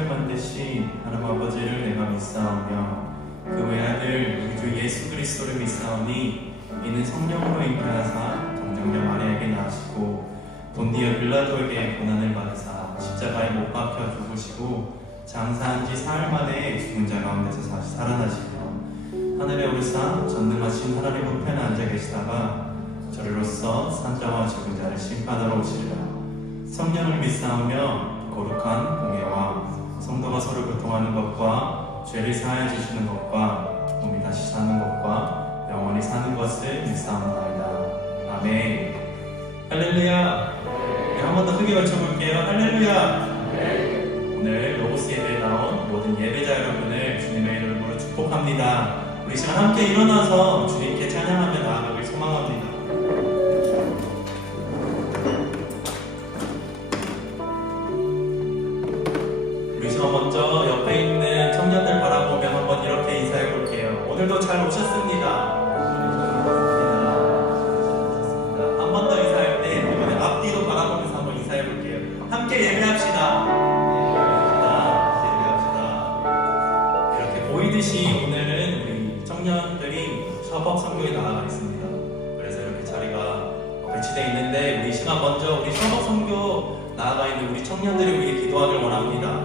천지를 만드신 하나님 아버지를 내가 믿사오며 그 외아들 우리 주 예수 그리스도를 믿사오니 이는 성령으로 잉태하사 동정녀 마리아에게 낳으시고 본디오 빌라도에게 고난을 받으사 십자가에 못 박혀 죽으시고 장사한 지 사흘 만에 죽은 자 가운데서 다시 살아나시며 하늘에 오르사 전능하신 하나님 우편에 앉아 계시다가 저리로서 산자와 죽은 자를 심판하러 오시리라. 성령을 믿사오며 거룩한 공예와 성도가 서로 교통하는 것과 죄를 사하여 주시는 것과 몸이 다시 사는 것과 영원히 사는 것을 믿사옵나이다. 아멘. 할렐루야. 한 번 더 크게 외쳐볼게요. 할렐루야. 오늘 로고스 예배에 나온 모든 예배자 여러분을 주님의 이름으로 축복합니다. 우리 시간 함께 일어나서 주님께 찬양하며 나아가길 소망합니다. 우리 시간 먼저 옆에 있는 청년들 바라보며 한번 이렇게 인사해 볼게요. 오늘도 잘 오셨습니다. 한 번 더 인사할 때 이번에 앞뒤로 바라보면서 한번 인사해 볼게요. 함께 예배합시다. 이렇게 보이듯이 오늘은 우리 청년들이 협업 선교에 나아가 있습니다. 그래서 이렇게 자리가 배치되어 있는데 우리 시간 먼저 우리 협업 선교 나아가 있는 우리 청년들이 위해 기도하길 원합니다.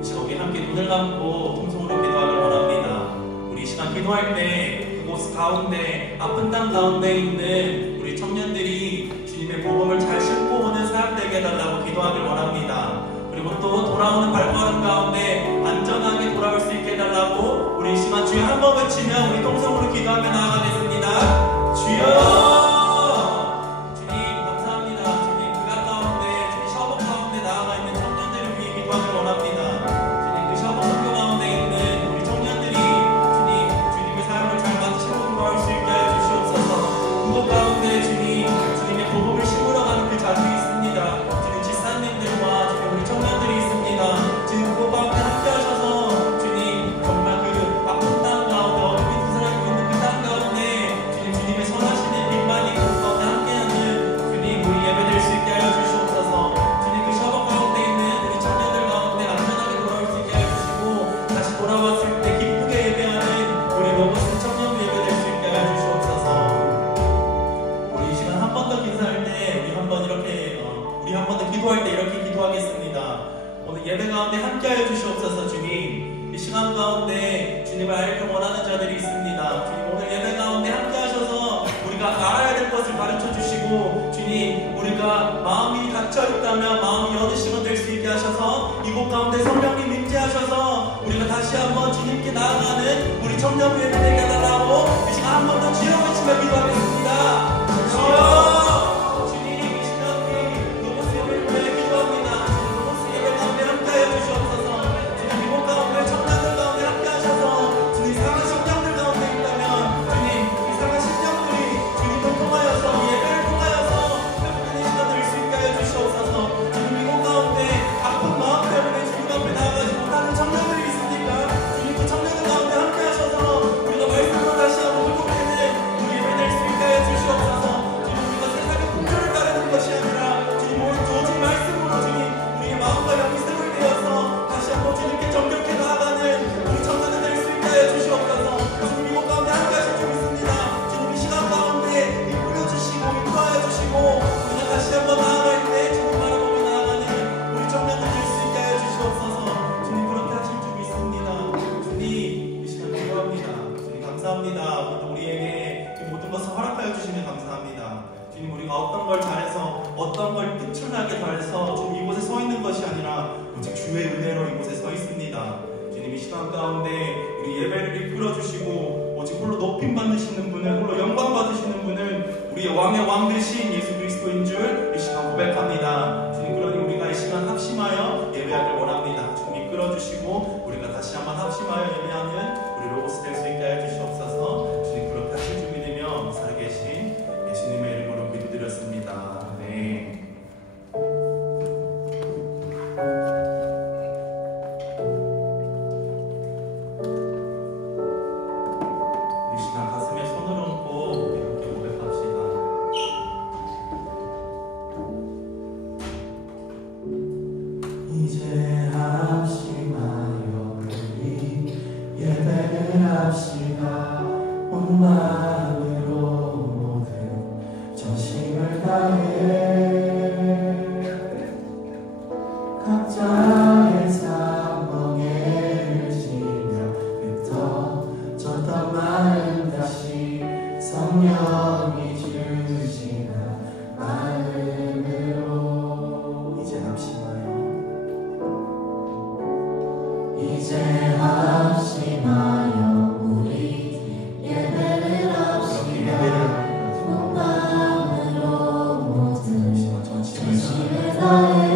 이 시간 우리 함께 눈을 감고 통성으로 기도하길 원합니다. 우리 시간 기도할 때 그곳 가운데 아픈 땅 가운데 있는 우리 청년들이 주님의 복음을 잘 싣고 오는 사람 되게 해달라고 기도하길 원합니다. 그리고 또 돌아오는 발걸음 가운데 안전하게 돌아올 수 있게 해달라고 우리 이 시간 주여 한번 외치며 우리 통성으로 기도하며 나아가겠습니다. 주여! 주님 감사합니다. 주님 그 가운데 주님 셔버 가운데 나아가 있는 청년들을 위해 기도하길 원합니다. 주님 그 셔버 선교 가운데 있는 우리 청년들이 주님의 삶을 잘 만드시고 돌아올 수 있게 하여 주시옵소서. 그곳 가운데 주님의 복음을 심으러 가는 그 자들이 있습니다. 주님 집사님들과 주님 우리 청년들이 있습니다. 주님 그곳 가운데 함께 하셔서 주님 정말 그 아픈 땅 가운데 어둠이 드러나고 있는 그 땅 가운데 주님의 선하시는 빛만이 그곳 가운데 함께하는 주님 우리 예배될 수 있게 하여 주시옵소서. 주님 그 셔버 가운데 있는 우리 청년들 가운데 안전하게 돌아올 수 있게 하여 주시고 다시 돌아왔을 때 기쁘게 예배하는 우리 로고스 청년 예배될 수 있게 하여 주시옵소서. 우리 이 시간 한 번 더 기도할 때 우리 한 번 더 기도할 때 이렇게 기도하겠습니다. 오늘 예배 가운데 함께하여 주시옵소서. 주님 이 시간 가운데 주님을 알기 원하는 자들이 있습니다. 주님 오늘 예배 가운데 함께하셔서 우리가 알아야 될 것을 가르쳐 주시고 주님 우리가 마음이 닫혀 있다면 마음이 여는 될 수 있게 하셔서 이곳 가운데 성령님 임재하셔서 우리가 다시 한번 주님께 나아가는 우리 청년 예배 되게 해달라고 이 시간 한 번 더 주여 외치며 기도하겠습니다. 주여! 어떤 걸 특출나게 잘해서 주님 이곳에 서 있는 것이 아니라 오직 주의 은혜로 이곳에 서 있습니다. 주님 이 시간 가운데 우리 예배를 이끌어 주시고 오직 홀로 높임 받으시는 분을 홀로 영광 받으시는 분을 우리의 왕의 왕 되신 예수 그리스도인 줄 이 시간 고백합니다. 주님 그러니 우리가 이 시간 합심하여 예배하길 원합니다. 주님 이끌어 주시고 우리가 다시 한번 합심하여 예배하는 우리 로고스 될 수 있게 하여 주시옵소서. 주님 그렇게 하실 준비 되며 살아계신 예수님의 이름으로 기도드렸습니다. 네. 이제 합심하여 이제 합심하여 우리 예배를 합시다. 온 마음으로 모든 전심을 다해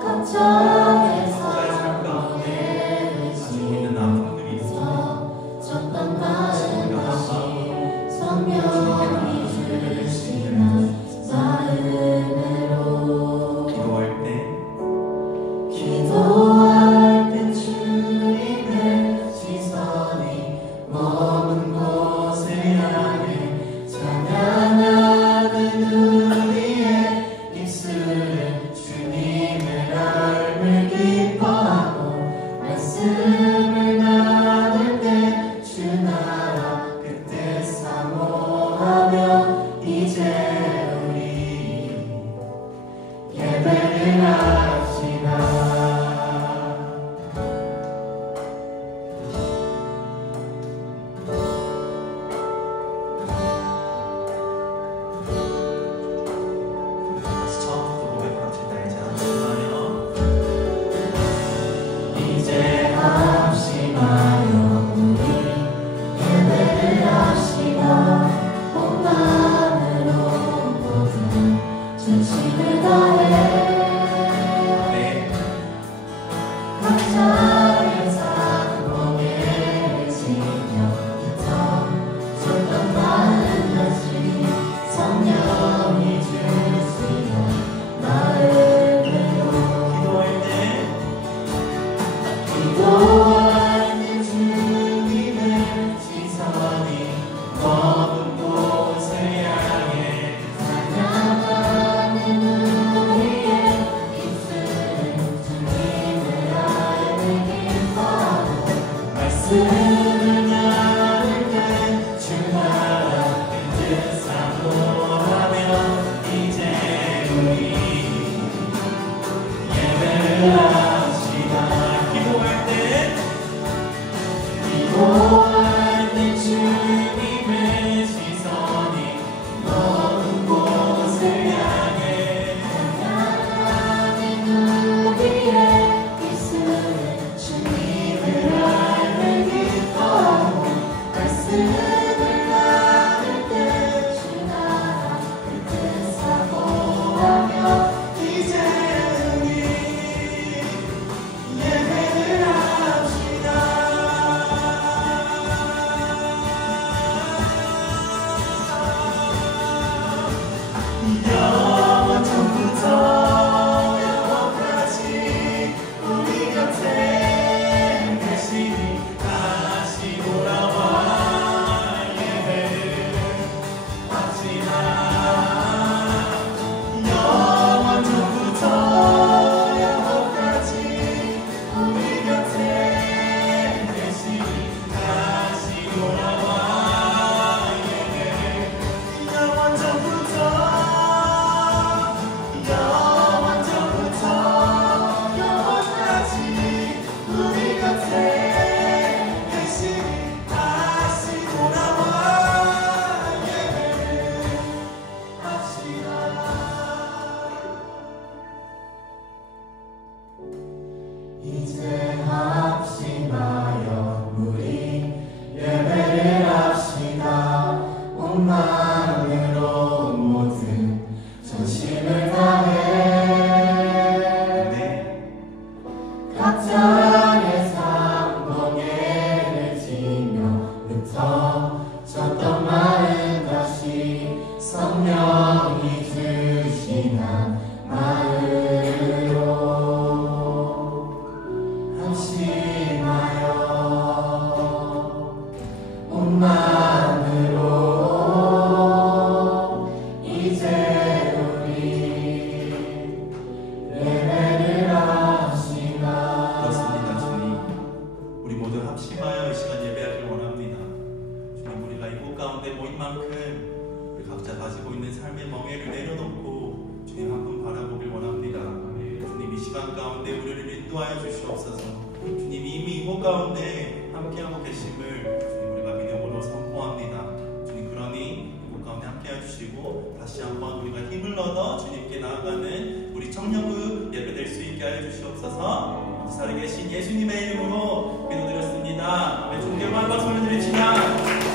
각자의 삶 가운데 의지해서 졌던 마음 다시 성령이 주시는 마음으로 기도할 때 주님의 시선이 머문 곳을 향해 찬양하는 우리의 입술은 주님을 알며 기뻐하고 말씀을 나눌 때 주 나라 그 뜻 사모하며 이제 우리 예배를 합시다. 처음부터 고백합시다. 이제 합심하여 이제 합심하여 우리 예배를 합시다. 온 마음으로 모든 전심을 다해 각자의 상봉에 의지며부터 졌던 마음 다시 성령이 주시는 마음으로 기도할 때 주님의 시선이 머문 곳을 향해 찬양하는 우리의 입술은 주님을 알며 기뻐하고 말씀을 나눌 때 주 나라 그 뜻 사모하며 이제 우리 예배를 합시다. 기도할 때 주님의 시선이 먼 곳을 향해 찬양하는 우리의 입술은 주님을 알며 기뻐하고 말씀을 나눌 때 주 나라 그 뜻 사모하며 이제 우리 예배를 합시다. 영원부터 영원까지 우리 곁에 계시니 다시 돌아와 예배를 합시다. 영원부터 영원까지 우리 곁에 계시니 다시 돌아와 예배를 영원부터 영원까지 우리 곁에 계시니 다시 돌아와 예배를 합시다. 이제 합심하여 우리 예배를 합시다. 온 마음으로 모든 전심을 다해 각자의 상봉에 의지며부터 졌던 마음 다시 성령이 주시는 마음으로 합심하여 온 마음으로 이제 우리 예배를 합시다. 그렇습니다. 주님, 우리 모두 합심하여 이 시간 예배하기를 원합니다. 주님, 우리가 이곳 가운데 모인 만큼 우리 각자 가지고 있는 삶의 멍에를 내려놓고 주님 한 분 바라보길 원합니다. 주님, 이 시간 가운데 우리를 인도하여 주시옵소서. 주님이 이미 이곳 가운데 함께하고 계심을 주님 우리가 믿음으로 선포합니다. 주님, 그러니 이곳 가운데 함께해 주시고 다시 한번 우리가 힘을 얻어 주님께 나아가는 우리 청년부 예배될 수 있는 있게 하여 주시옵소서. 살아계신 예수님의 이름으로 기도드렸습니다. 우리 존경과 박수를 드립시다.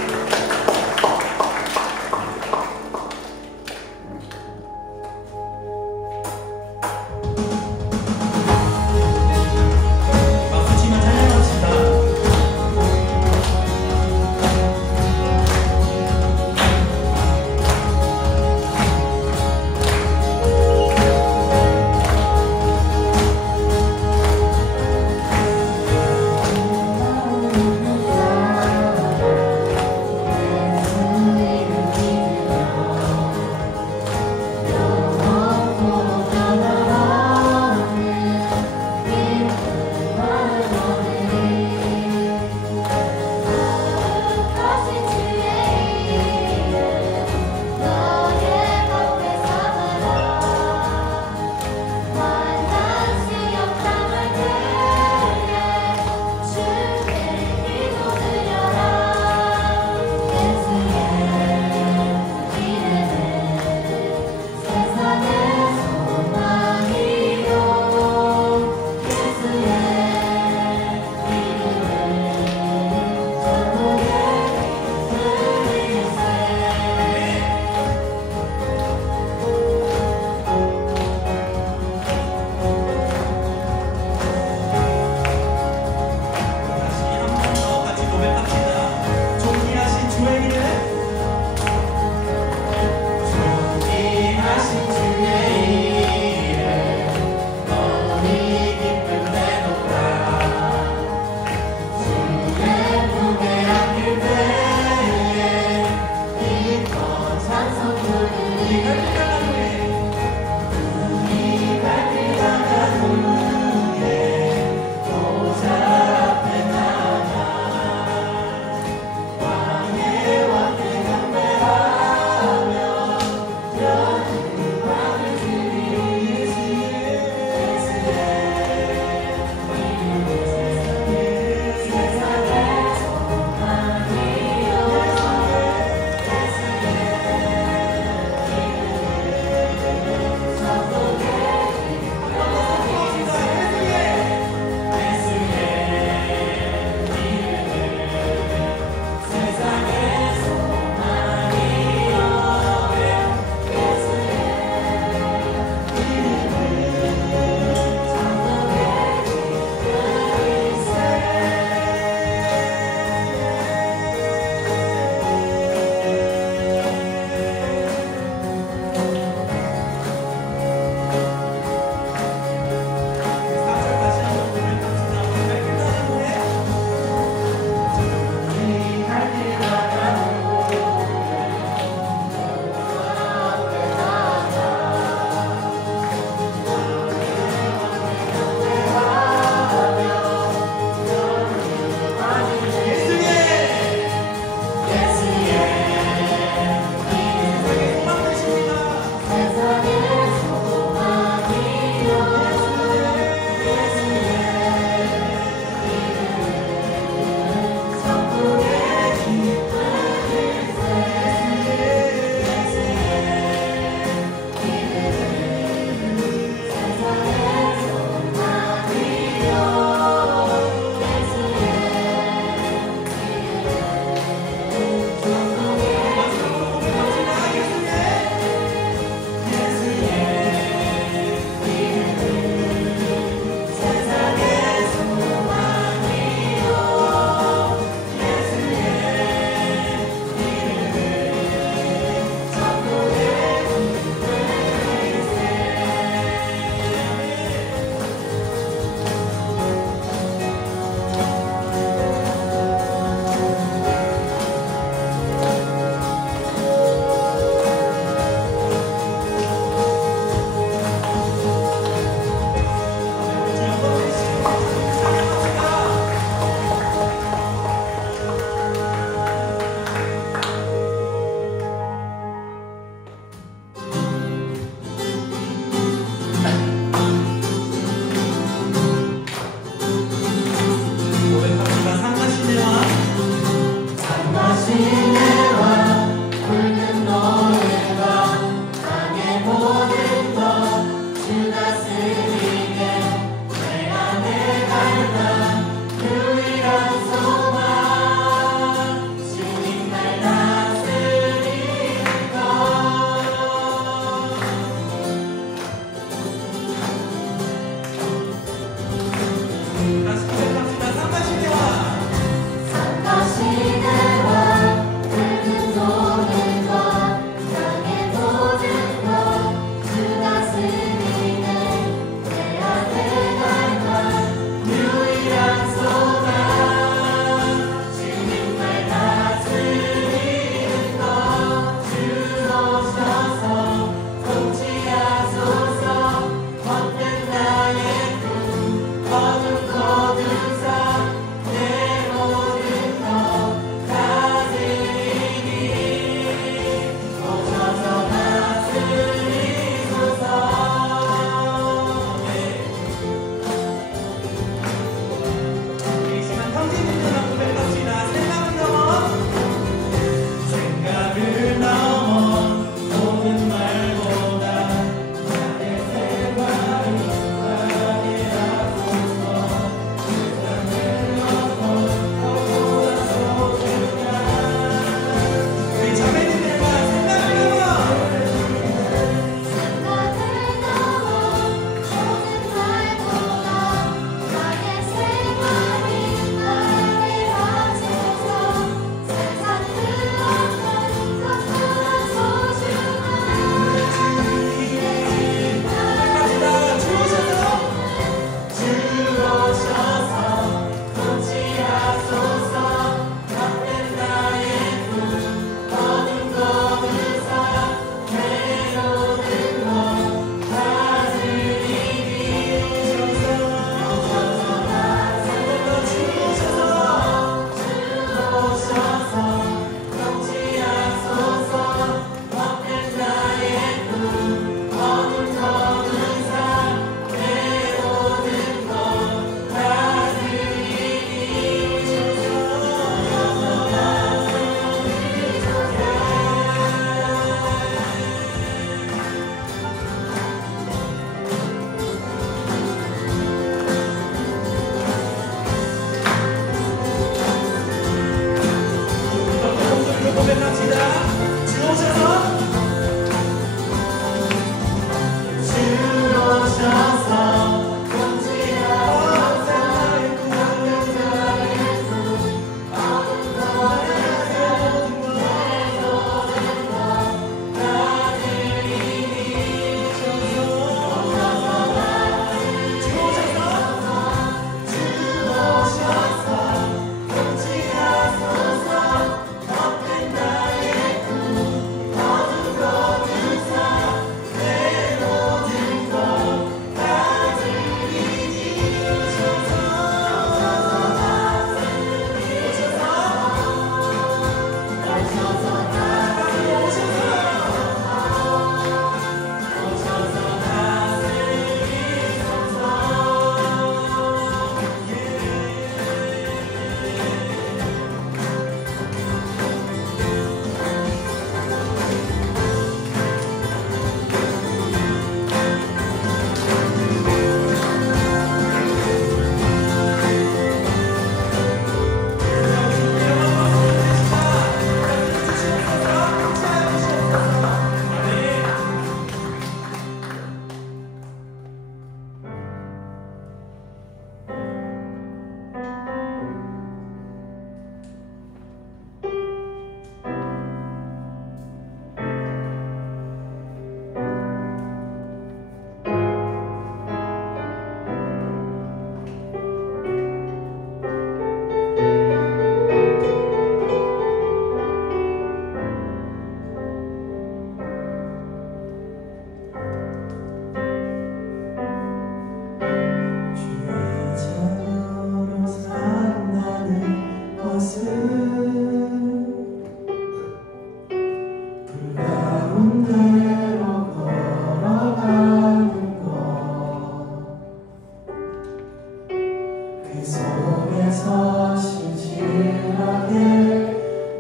속에서 신실하게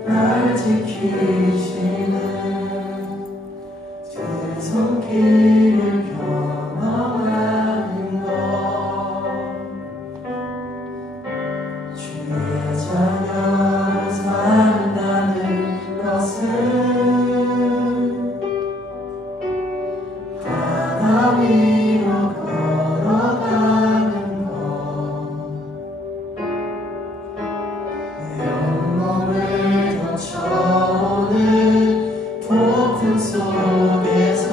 날 지키시는 그 손길을 경험하는 것 주의 자녀로 산다는 것은 바다 위로 걸어가는 것 영혼을 덮쳐오는 폭풍 속에서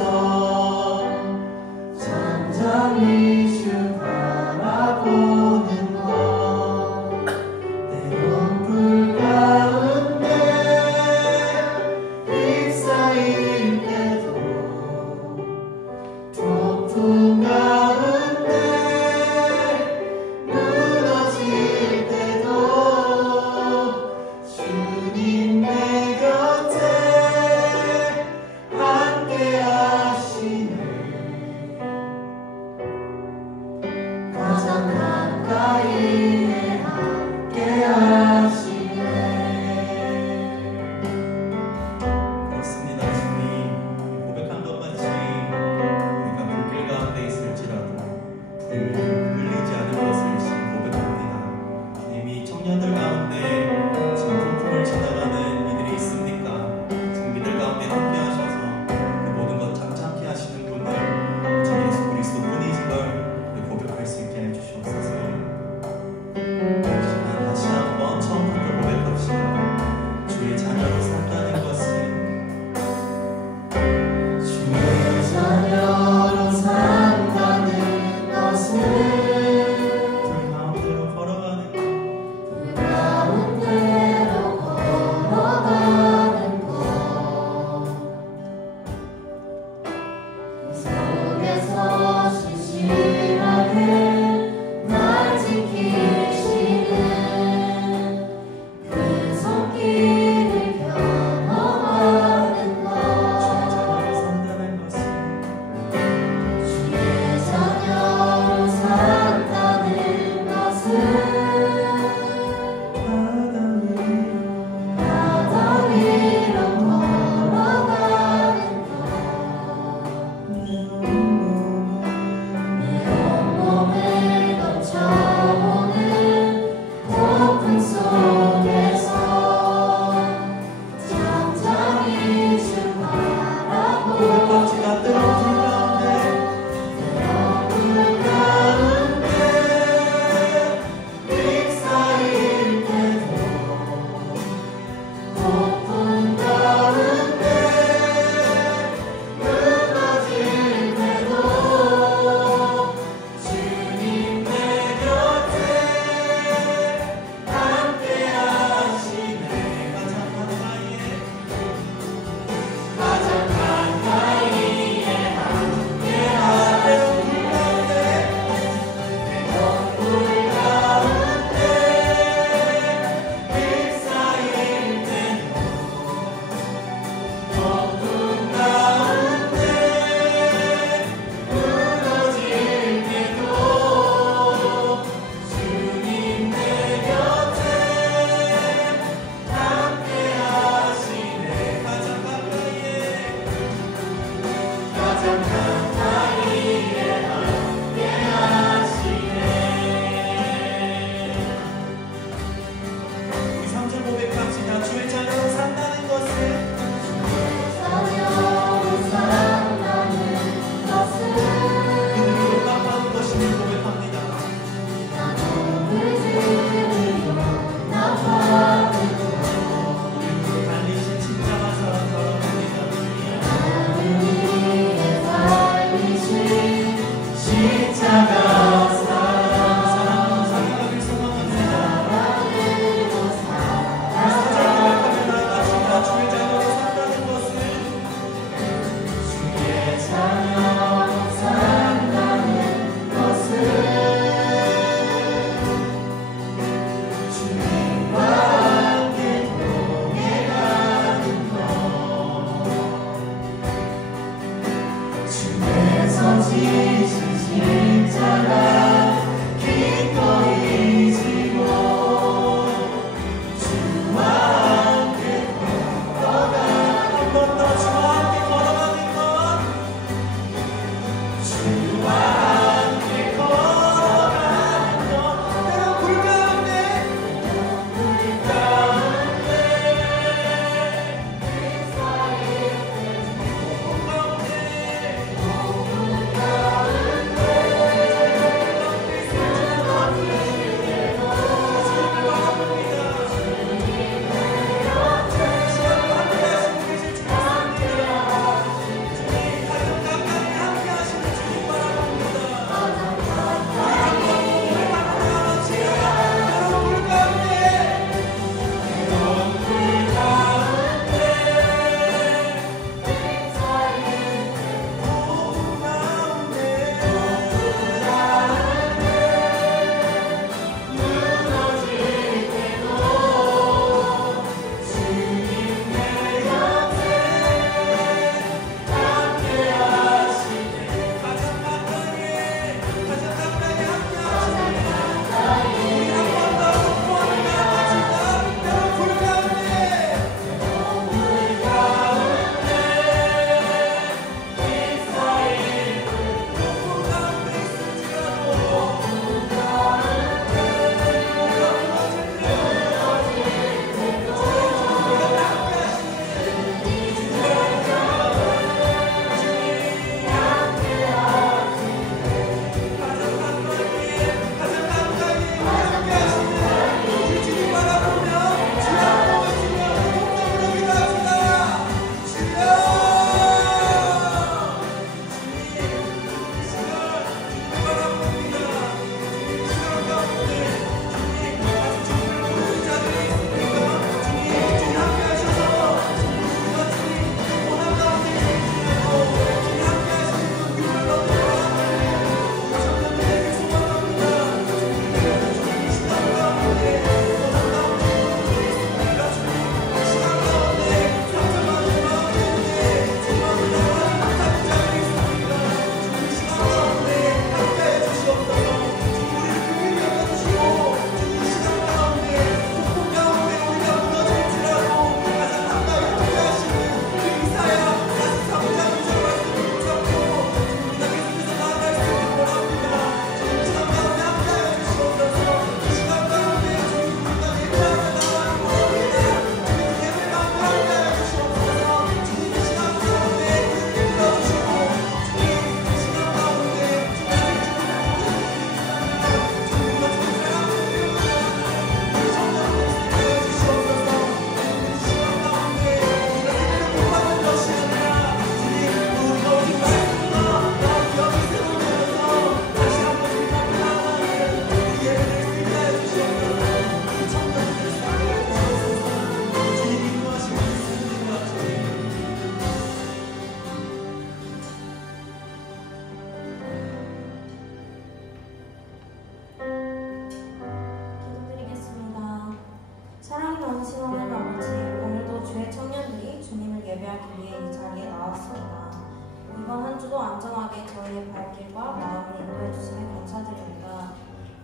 안전하게 저희의 발길과 마음을 인도해 주심에 감사드립니다.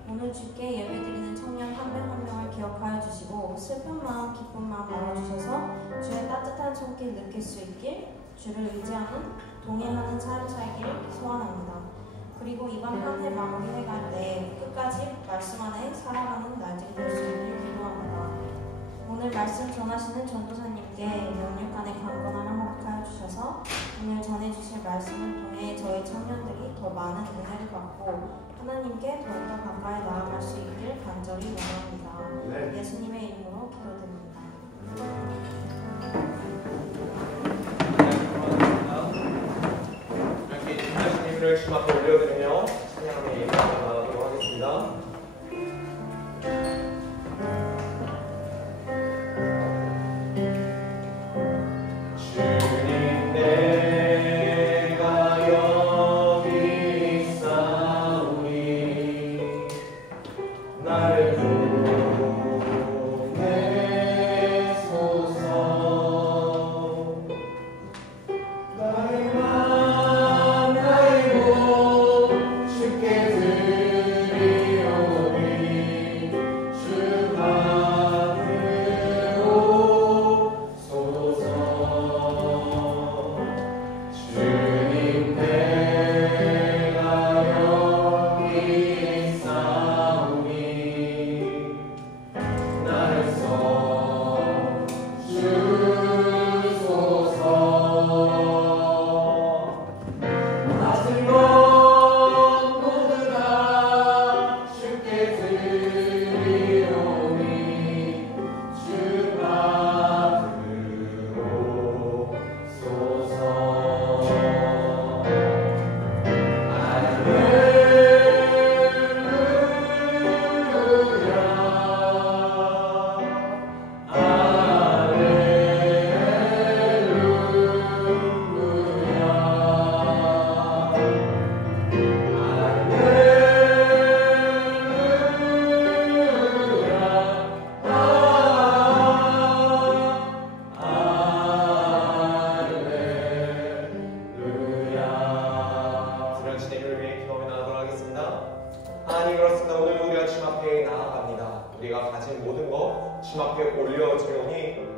오늘 주께 예배드리는 청년 한 명 한 명을 기억하여 주시고 슬픈 마음, 기쁜 마음 나눠주셔서 주의 따뜻한 손길 느낄 수 있길, 주를 의지하는, 동행하는 삶 살길 소원합니다. 그리고 이번 한 해 마무리해갈 때 끝까지 말씀 안에 살아가는 날들이 될 수 있길 기도합니다. 오늘 말씀 전하시는 전도사님께 영육간의 강건함을 허락하여 주셔서 오늘 전해주실 말씀을 통해 저희 청년들이 더 많은 은혜를 받고 하나님께 더욱더 가까이 나아갈 수 있길 간절히 원합니다. 예수님의 이름으로 기도드립니다. 이렇게 주님을 주님 앞에 올려드리며 찬양하며 예배하도록 하겠습니다.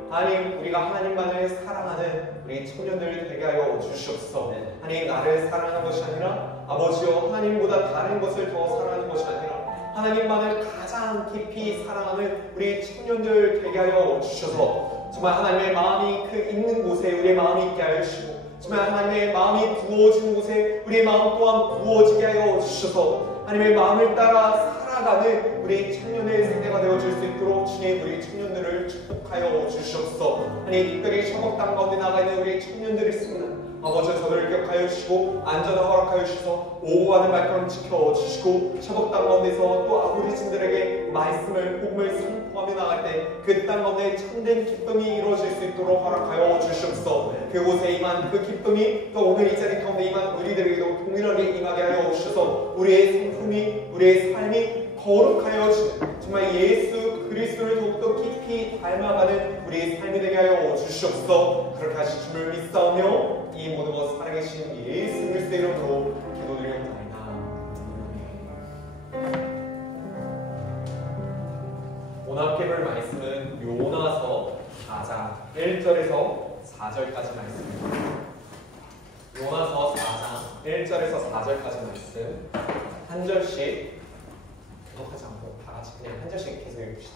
하나님, 우리가 하나님만을 사랑하는 우리 청년들 되게 하여 주시옵소서. 하나님, 나를 사랑하는 것이 아니라 아버지여 하나님보다 다른 것을 더 사랑하는 것이 아니라 하나님만을 가장 깊이 사랑하는 우리 청년들 되게 하여 주셔서 정말 하나님의 마음이 그 있는 곳에 우리의 마음이 있게 하여 주시고 정말 하나님의 마음이 부어지는 곳에 우리의 마음 또한 부어지게 하여 주셔서 하나님의 마음을 따라 살아가는 우리 청년의 세대가 되어줄 수 있도록 주님 우리 청년들을 축복하여 주시옵소서. 하나님, 특별히 셔벅 땅 가운데 나가 있는 우리 청년들이 있습니다. 아버지, 저들을 기억하여 주시고 안전을 허락하여 주셔서 오고 가는 발걸음 지켜주시고 셔벅 땅 가운데서 또 아버지신들에게 말씀을 복음을 선포하며 나갈 때 그 땅 가운데 참된 기쁨이 이루어질 수 있도록 허락하여 주시옵소서. 그곳에 임한 그 기쁨이 또 오늘 이 자리 가운데 임한 우리들에게도 동일하게 임하게 하여 주셔서 우리의 성품이 우리의 삶이 거룩하여 주는 정말 예수 그리스도를 더욱더 깊이 닮아가는 우리의 삶이 되게 하여 주시옵소서. 그렇게 하실 줄을 믿사오며 이 모든 것 살아계신 예수 그리스도의 이름으로 기도드리옵나이다. 오늘 함께 볼 말씀은 요나서 4장 1절에서 4절까지 말씀입니다. 요나서 4장 1절에서 4절까지 말씀 한 절씩 하지 않고 다 같이 그냥 한 절씩 계속 읽읍시다.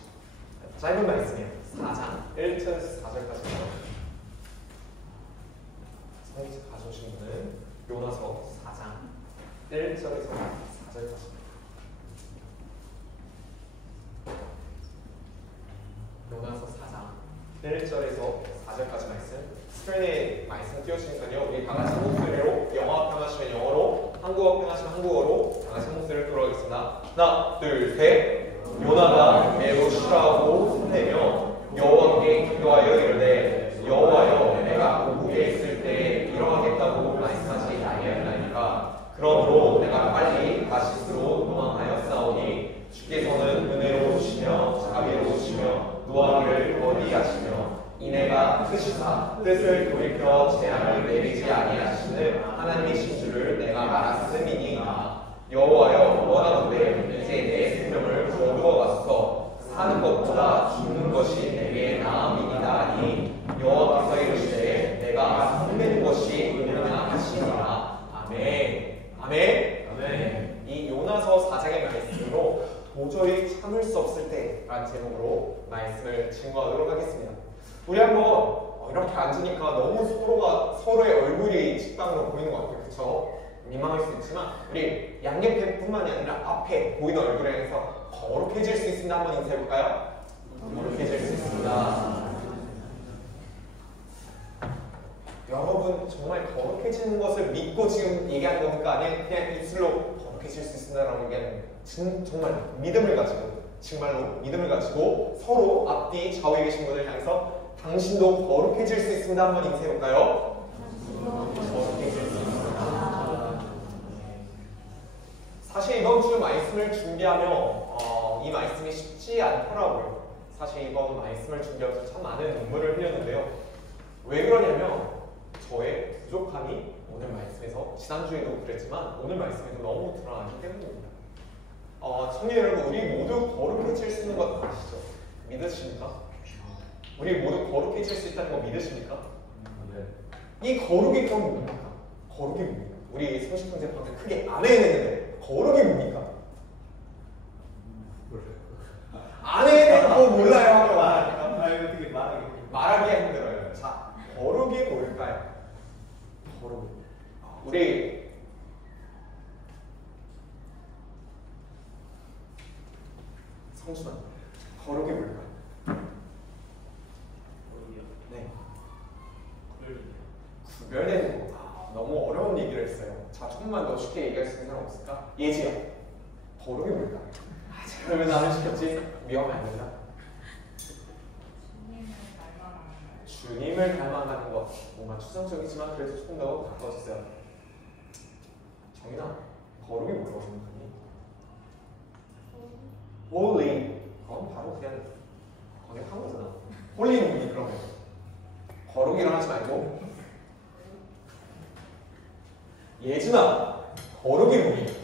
짧은 말씀이에요. 4장 1절에서 4절까지 성경 가져오신 분은 요나서 4장 1절에서 4절까지 요나서 4장 1절에서 4절까지 말씀 스크린에 말씀 띄워주시니까요 우리 다같이 한국 소리로 영어 편하시면 영어로 한국어 편하시면 한국어로 다같이 한국 소리를 들어가겠습니다. 하나 둘 셋. 요나가 매우 싫어하고 손내며 여호와께 기도하여 이르되 여호와여 내가 고국에 있을 때 이러하겠다고 말씀하지 아니하였나이까. 그러므로 내가 빨리 다시스로 도망하였사오니 주께서는 은혜로우시며 자비로우시며 노하기를 더디하시며 이내가 크시사 뜻을 돌이켜 재앙을 내리지 아니하시는 하나님이신 줄을 말씀으로 도저히 참을 수 없을 때라는 제목으로 말씀을 증거하도록 하겠습니다. 우리 한번 이렇게 앉으니까 너무 서로의 얼굴이 직방으로 보이는 것 같아요. 그쵸? 민망할 수 있지만 우리 양옆에뿐만이 아니라 앞에 보이는 얼굴에 의해서 거룩해질 수 있습니다. 한번 인사해볼까요? 거룩해질 수 있습니다. 여러분 정말 거룩해지는 것을 믿고 지금 얘기하는 겁니까? 아니면 그냥 입술로 거룩해질 수 있습니다라고 얘기하는 정말 믿음을 가지고 정말로 믿음을 가지고 서로 앞뒤 좌우에 계신 분을 향해서 당신도 거룩해질 수 있습니다. 한번 인사해볼까요? 거룩해질 수 있습니다. 사실 이번 주 말씀을 준비하며 이 말씀이 쉽지 않더라고요. 사실 이번 말씀을 준비하면서 참 많은 눈물을 흘렸는데요. 왜 그러냐면 저의 부족함이 오늘 말씀에서 지난주에도 그랬지만 오늘 말씀에도 너무 드러나기 때문입니다. 청년 여러분, 우리 모두 거룩해질 수 있는 것 아시죠? 믿으십니까? 우리 모두 거룩해질 수 있다는 거 믿으십니까? 네. 이 거룩이 그럼 뭡니까? 거룩이 뭡니까? 우리 성식형제 방금 크게 아멘 했는데 거룩이 뭡니까? 아멘 뭐 몰라요 하고 말하니까 어떻게 말하기가 힘들어요. 자, 거룩이 뭘까요? 거룩. 우리 성수만 거룩이 뭘까요? 네. 구별되는 거. 너무 어려운 얘기를 했어요. 자, 조금만 더 쉽게 얘기할 수 있는 사람 없을까? 예지야. 거룩이 뭘까? 제가 왜 나를 시켰지? 위험하면 안 된다. 주님을 닮아가는 것. 뭔가 추상적이지만 그래도 조금 더 가까워졌어요. 정인아, 거룩이 뭐라고 생각하니? Holy. 그건 바로 그냥 번역한 거잖아. 홀리는 분이 그러면 거룩이라 하지 말고 예준아, 거룩이 뭐니?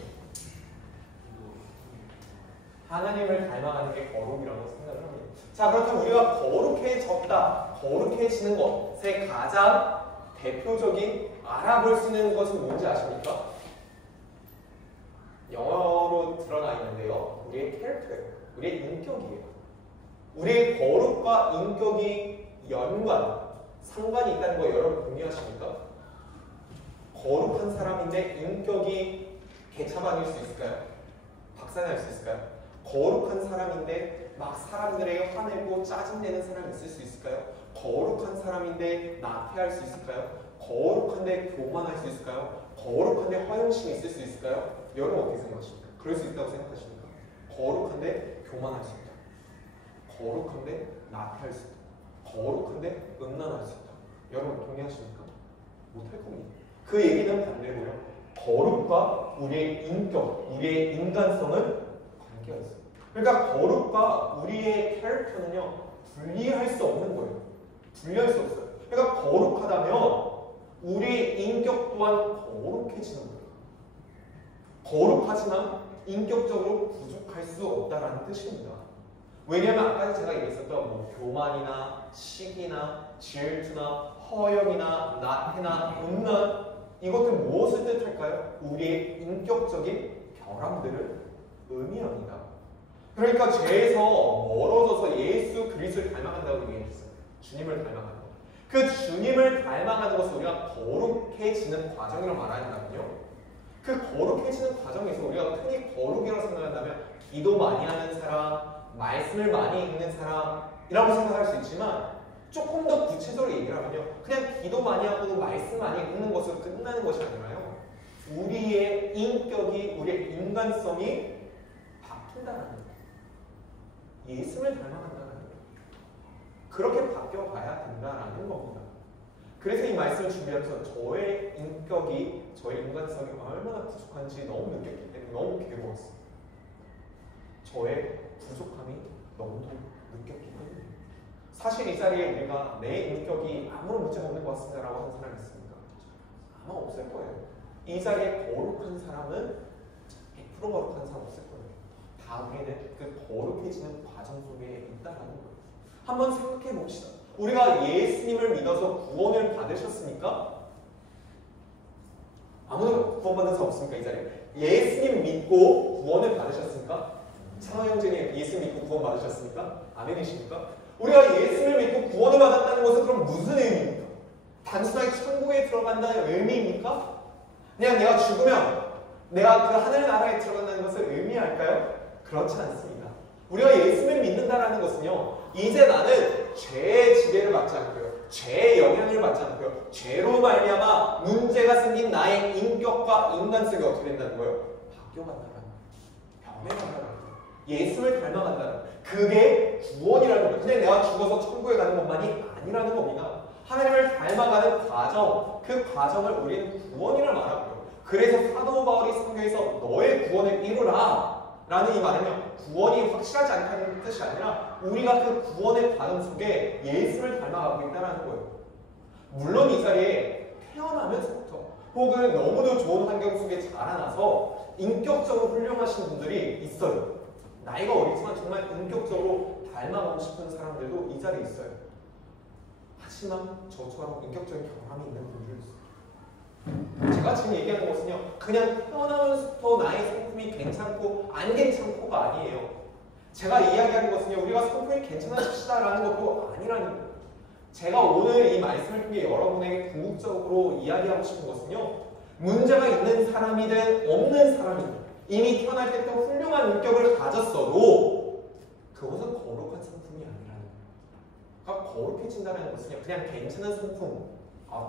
하나님을 닮아가는 게 거룩이라고 생각을 합니다. 자, 그렇다면 우리가 거룩해졌다, 거룩해지는 것의 가장 대표적인 알아볼 수 있는 것은 뭔지 아십니까? 영어로 드러나 있는데요. 우리의 캐릭터예요. 우리의 인격이에요. 우리의 거룩과 인격이 상관이 있다는 거 여러분 동의하십니까? 거룩한 사람인데 인격이 개차반일 수 있을까요? 박살날 수 있을까요? 거룩한 사람인데 막 사람들에게 화내고 짜증내는 사람이 있을 수 있을까요? 거룩한 사람인데 나태할 수 있을까요? 거룩한데 교만할 수 있을까요? 거룩한데 허영심이 있을 수 있을까요? 여러분 어떻게 생각하십니까? 그럴 수 있다고 생각하십니까? 거룩한데 교만할 수 있다. 거룩한데 나태할 수 있다. 거룩한데 음란할 수 있다. 여러분 동의하십니까? 못할 겁니다. 그 얘기는 반대로요. 거룩과 우리의 인격, 우리의 인간성은 관계가 있어요. 그러니까 거룩과 우리의 캐릭터는요, 분리할 수 없는 거예요. 분리할 수 없어요. 그러니까 거룩하다면 우리의 인격 또한 거룩해지는 거예요. 거룩하지만 인격적으로 부족할 수 없다라는 뜻입니다. 왜냐하면 아까 제가 얘기했었던 교만이나 시기나 질투나 허영이나 나태나 음란, 이것들 무엇을 뜻할까요? 우리의 인격적인 결함들을 의미합니다. 그러니까 죄에서 멀어져서 예수 그리스도를 닮아간다고 얘기했어요. 주님을 닮아가는 것. 그 주님을 닮아가는 것을 우리가 거룩해지는 과정이라고 말한다면요. 그 거룩해지는 과정에서 우리가 흔히 거룩이라고 생각한다면 기도 많이 하는 사람, 말씀을 많이 읽는 사람이라고 생각할 수 있지만 조금 더 구체적으로 얘기를 하면요. 그냥 기도 많이 하고 말씀 많이 읽는 것으로 끝나는 것이 아니라요. 우리의 인격이, 우리의 인간성이 바뀐다는 거예요. 예수를 닮아간다는 거예요. 그렇게 바뀌어가야 된다라는 겁니다. 그래서 이 말씀을 준비하면서 저의 인격이, 저의 인간성이 얼마나 부족한지 너무 느꼈기 때문에 너무 괴로웠어요. 저의 부족함이 너무도 느꼈기 때문에. 사실 이 자리에 우리가 내 인격이 아무런 문제가 없는 것 같습니다라고 하는 사람이 있습니까? 아마 없을 거예요. 이 자리에 거룩한 사람은 100% 거룩한 사람 없을 거예요. 다 우리는 그 거룩해지는 과정 속에 있다라는 거예요. 한번 생각해 봅시다. 우리가 예수님을 믿어서 구원을 받으셨습니까? 아무도 구원받은 사람 없습니까? 이 자리에? 예수님 믿고 구원을 받으셨습니까? 창화 형제님 예수 믿고 구원 받으셨습니까? 아멘이십니까? 우리가 예수를 믿고 구원을 받았다는 것은 그럼 무슨 의미입니까? 단순하게 천국에 들어간다는 의미입니까? 그냥 내가 죽으면 내가 그 하늘나라에 들어간다는 것을 의미할까요? 그렇지 않습니다. 우리가 예수를 믿는다는 것은요, 이제 나는 죄의 지배를 받지 않고요, 죄의 영향을 받지 않고요, 죄로 말미암아 문제가 생긴 나의 인격과 인간성이 어떻게 된다는 거예요? 바뀌어간다는 거예요. 변해간다는 거예요. 예수를 닮아간다는 거예요. 그게 구원이라는 거예요. 그냥 내가 죽어서 천국에 가는 것만이 아니라는 겁니다. 하나님을 닮아가는 과정, 그 과정을 우리는 구원이라 말하고요. 그래서 사도 바울이 성경에서 너의 구원을 이루라 라는 이 말은요, 구원이 확실하지 않다는 뜻이 아니라 우리가 그 구원의 과정 속에 예수를 닮아가고 있다는 거예요. 물론 이 자리에 태어나면서부터 혹은 너무도 좋은 환경 속에 자라나서 인격적으로 훌륭하신 분들이 있어요. 나이가 어리지만 정말 인격적으로 닮아가고 싶은 사람들도 이 자리에 있어요. 하지만 저처럼 인격적인 경험이 있는 분들도 있어요. 제가 지금 얘기하는 것은요, 그냥 태어나면서부터 나의 성품이 괜찮고 안 괜찮고가 아니에요. 제가 이야기하는 것은요, 우리가 성품이 괜찮아집시다라는 것도 아니라는 거예요. 제가 오늘 이 말씀을 통해 여러분에게 궁극적으로 이야기하고 싶은 것은요, 문제가 있는 사람이든 없는 사람이든 이미 태어날 때부터 훌륭한 인격을 가졌어도 그것은 거룩한 성품이 아니라는 거예요. 그러니까 거룩해진다는 것은요, 그냥 괜찮은 성품,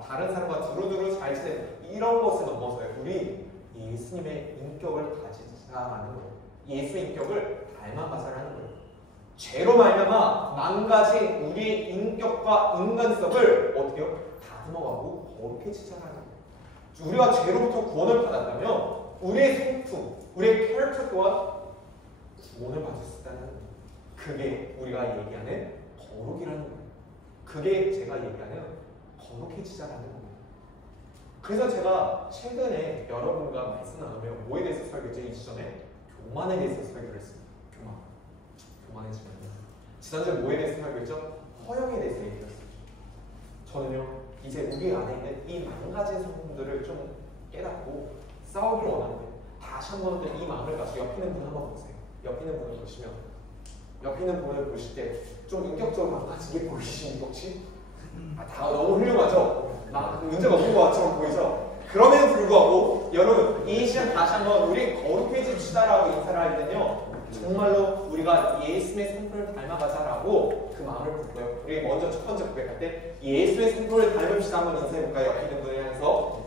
다른 사람과 두루두루 잘 지내는 이런 것을 넘어서요, 우리 예수님의 인격을 가지자라는 거예요. 예수의 인격을 닮아가자라는 거예요. 죄로 말미암아 망가진 우리의 인격과 인간성을 어떻게 해요? 다듬어가고 거룩해지자라는 거예요. 우리가 죄로부터 구원을 받았다면 우리의 성품, 우리의 캐릭터 또한 구원을 받을 수 있다는 거예요. 그게 우리가 얘기하는 거룩이라는 거예요. 그게 제가 얘기하는 거룩해지자라는 겁니다. 그래서 제가 최근에 여러분과 말씀 나누며 뭐에 대해서 설교했죠? 이전에 교만에 대해서 설교를 했습니다. 교만의 질문. 지난주에 뭐에 대해서 설교했죠? 허영에 대해서 얘기했어요. 저는요, 이제 우리 안에 있는 이 망가진 성품들을 좀 깨닫고 싸우길 원하는데, 다시 한 번 이 마음을 가지고 옆에 있는 분 한번 보세요. 옆에 있는 분을 보시면, 옆에 있는 분을 보실 때 좀 인격적으로 망가진 게 보이시죠? 혹시? 다 너무 훌륭하죠? 문제가 없는 것처럼 보이죠? 그럼에도 불구하고 여러분, 이 시간 다시 한번 우리 거룩해집시다라고 인사를 할 때는요, 정말로 우리가 예수의 성품을 닮아가자라고 그 마음을 품고요. 우리 먼저 첫 번째 고백할 때 예수의 성품을 닮읍시다 한번 인사해볼까요? 옆에 있는 분을 향해서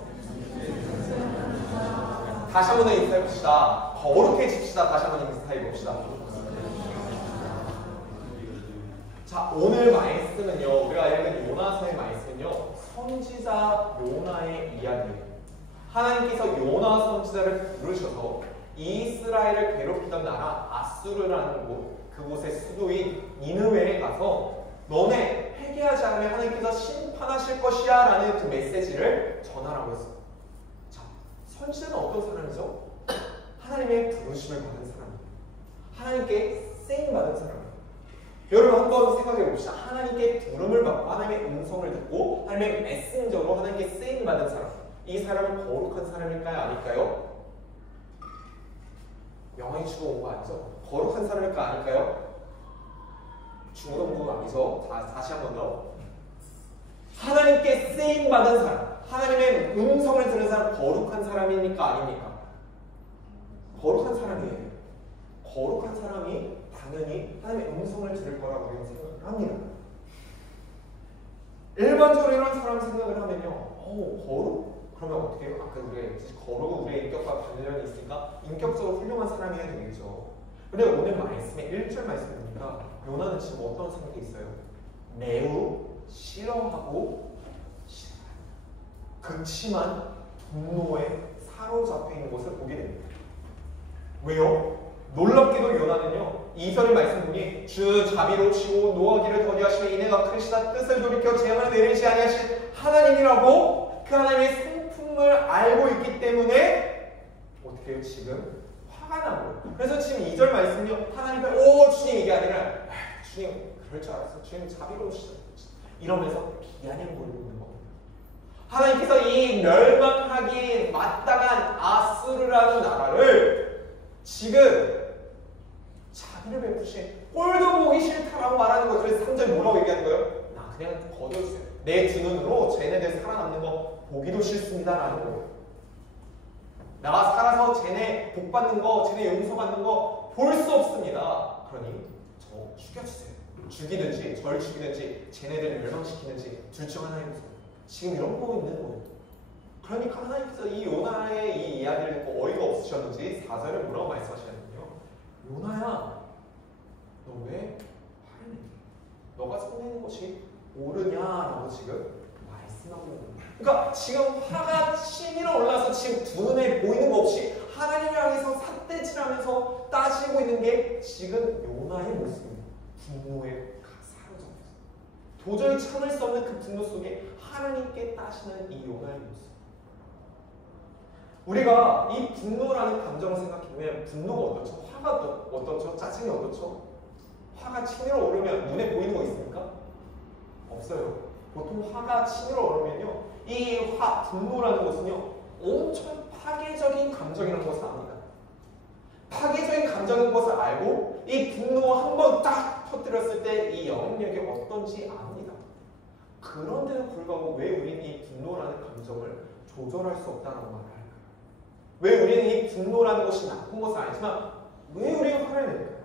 다시 한번 더 인사해봅시다. 거룩해집시다. 다시 한번 인사해봅시다. 자, 오늘 말씀은요, 우리가 읽은 요나서의 말씀은요, 선지자 요나의 이야기예요. 하나님께서 요나 선지자를 부르셔서 이스라엘을 괴롭히던 나라 아수르라는 곳, 그곳의 수도인 니느웨에 가서 너네 회개하지 않으면 하나님께서 심판하실 것이야 라는 그 메시지를 전하라고 했어요. 자, 선지자는 어떤 사람이죠? 하나님의 부르심을 받은 사람이에요. 하나님께 쓰임받은 사람이에요. 여러분 한번 생각해 봅시다. 하나님께 부름을 받고 하나님의 음성을 듣고 하나님의 메신저로 하나님께 쓰임받은 사람, 이 사람은 거룩한 사람일까요? 아닐까요? 명언이 주고 온 거 아니죠? 거룩한 사람일까 아닐까요? 중으로 온 거 아니죠? 다시 한 번 더. 하나님께 쓰임받은 사람, 하나님의 음성을 들은 사람, 거룩한 사람입니까? 아닙니까? 거룩한 사람이에요. 거룩한 사람이 당연히 하나님의 음성을 들을 거라고 우리는 생각을 합니다. 일반적으로 이런 사람 생각을 하면요, 거룩? 그러면 어떻게 해요? 아까 우리가 거룩은 우리의 인격과 관련이 있으니까 인격적으로 훌륭한 사람이 해야 되겠죠. 근데 오늘 말씀에 1절 말씀을 보니까 요나는 지금 어떤 상태에 있어요? 매우 싫어하고 극심한 분노에 사로잡혀 있는 것을 보게 됩니다. 왜요? 놀랍게도 요나는요, 2절의 말씀 보니 주 자비로우시고 노하기를 더디하시며 이내가 크시다 뜻을 돌이켜 재앙을 내리지 아니하신 하나님이라고 그 하나님의 성품을 알고 있기 때문에 어떻게 해요? 지금 화가 나고. 그래서 지금 2절 말씀이요, 하나님께 주님 이게 아니라 주님 그럴 줄 알았어. 주님 자비로우시다 이러면서 비아냥 보이고 있는 겁니다. 하나님께서 이 멸망하기 마땅한 아수르라는 나라를 지금 자비를 베푸신 꼴도 보기 싫다라고 말하는 거. 그래서 3절 뭐라고 얘기하는 거예요? 나 그냥 거둬주세요. 내 두 눈으로 쟤네들 살아남는 거 보기도 싫습니다 라는 거예요. 나 살아서 쟤네 복받는 거, 쟤네 용서받는 거 볼 수 없습니다. 그러니 저 죽여주세요. 죽이든지 절 죽이든지 쟤네들 멸망시키든지 둘 중 하나 해보세요. 지금 이런 거 있는 거예요. 그러니까 하나님께서 이 요나의 이 이야기를 듣고 어이가 없으셨는지 4절에 뭐라고 말씀하시냐면요. 요나야, 너 왜 화를 내니? 너가 손내는 것이 옳으냐라고 지금 말씀하고 있는 거예요. 그러니까 지금 화가 치밀어 올라서 지금 두 눈에 보이는 거 없이 하나님을 향해서 삿대질하면서 따지고 있는 게 지금 요나의 모습입니다. 분노에 사로잡혀서 도저히 참을 수 없는 그 분노 속에 하나님께 따지는 이 요나의 모습. 우리가 이 분노라는 감정을 생각해보면 분노가 어떻죠? 화가 어떻죠? 짜증이 어떻죠? 화가 치밀어 오르면 눈에 보이는 거 있습니까? 없어요. 보통 화가 치밀어 오르면요, 이 분노라는 것은요 엄청 파괴적인 감정이라는 것을 압니다. 파괴적인 감정인 것을 알고 이 분노 한 번 딱 터뜨렸을 때 이 영향력이 어떤지 압니다. 그런데도 불구하고 왜 우리는 이 분노라는 감정을 조절할 수 없다는 말을 할까요? 왜 우리는 이 분노라는 것이 나쁜 것은 아니지만 왜 우리가 화를 낼까요?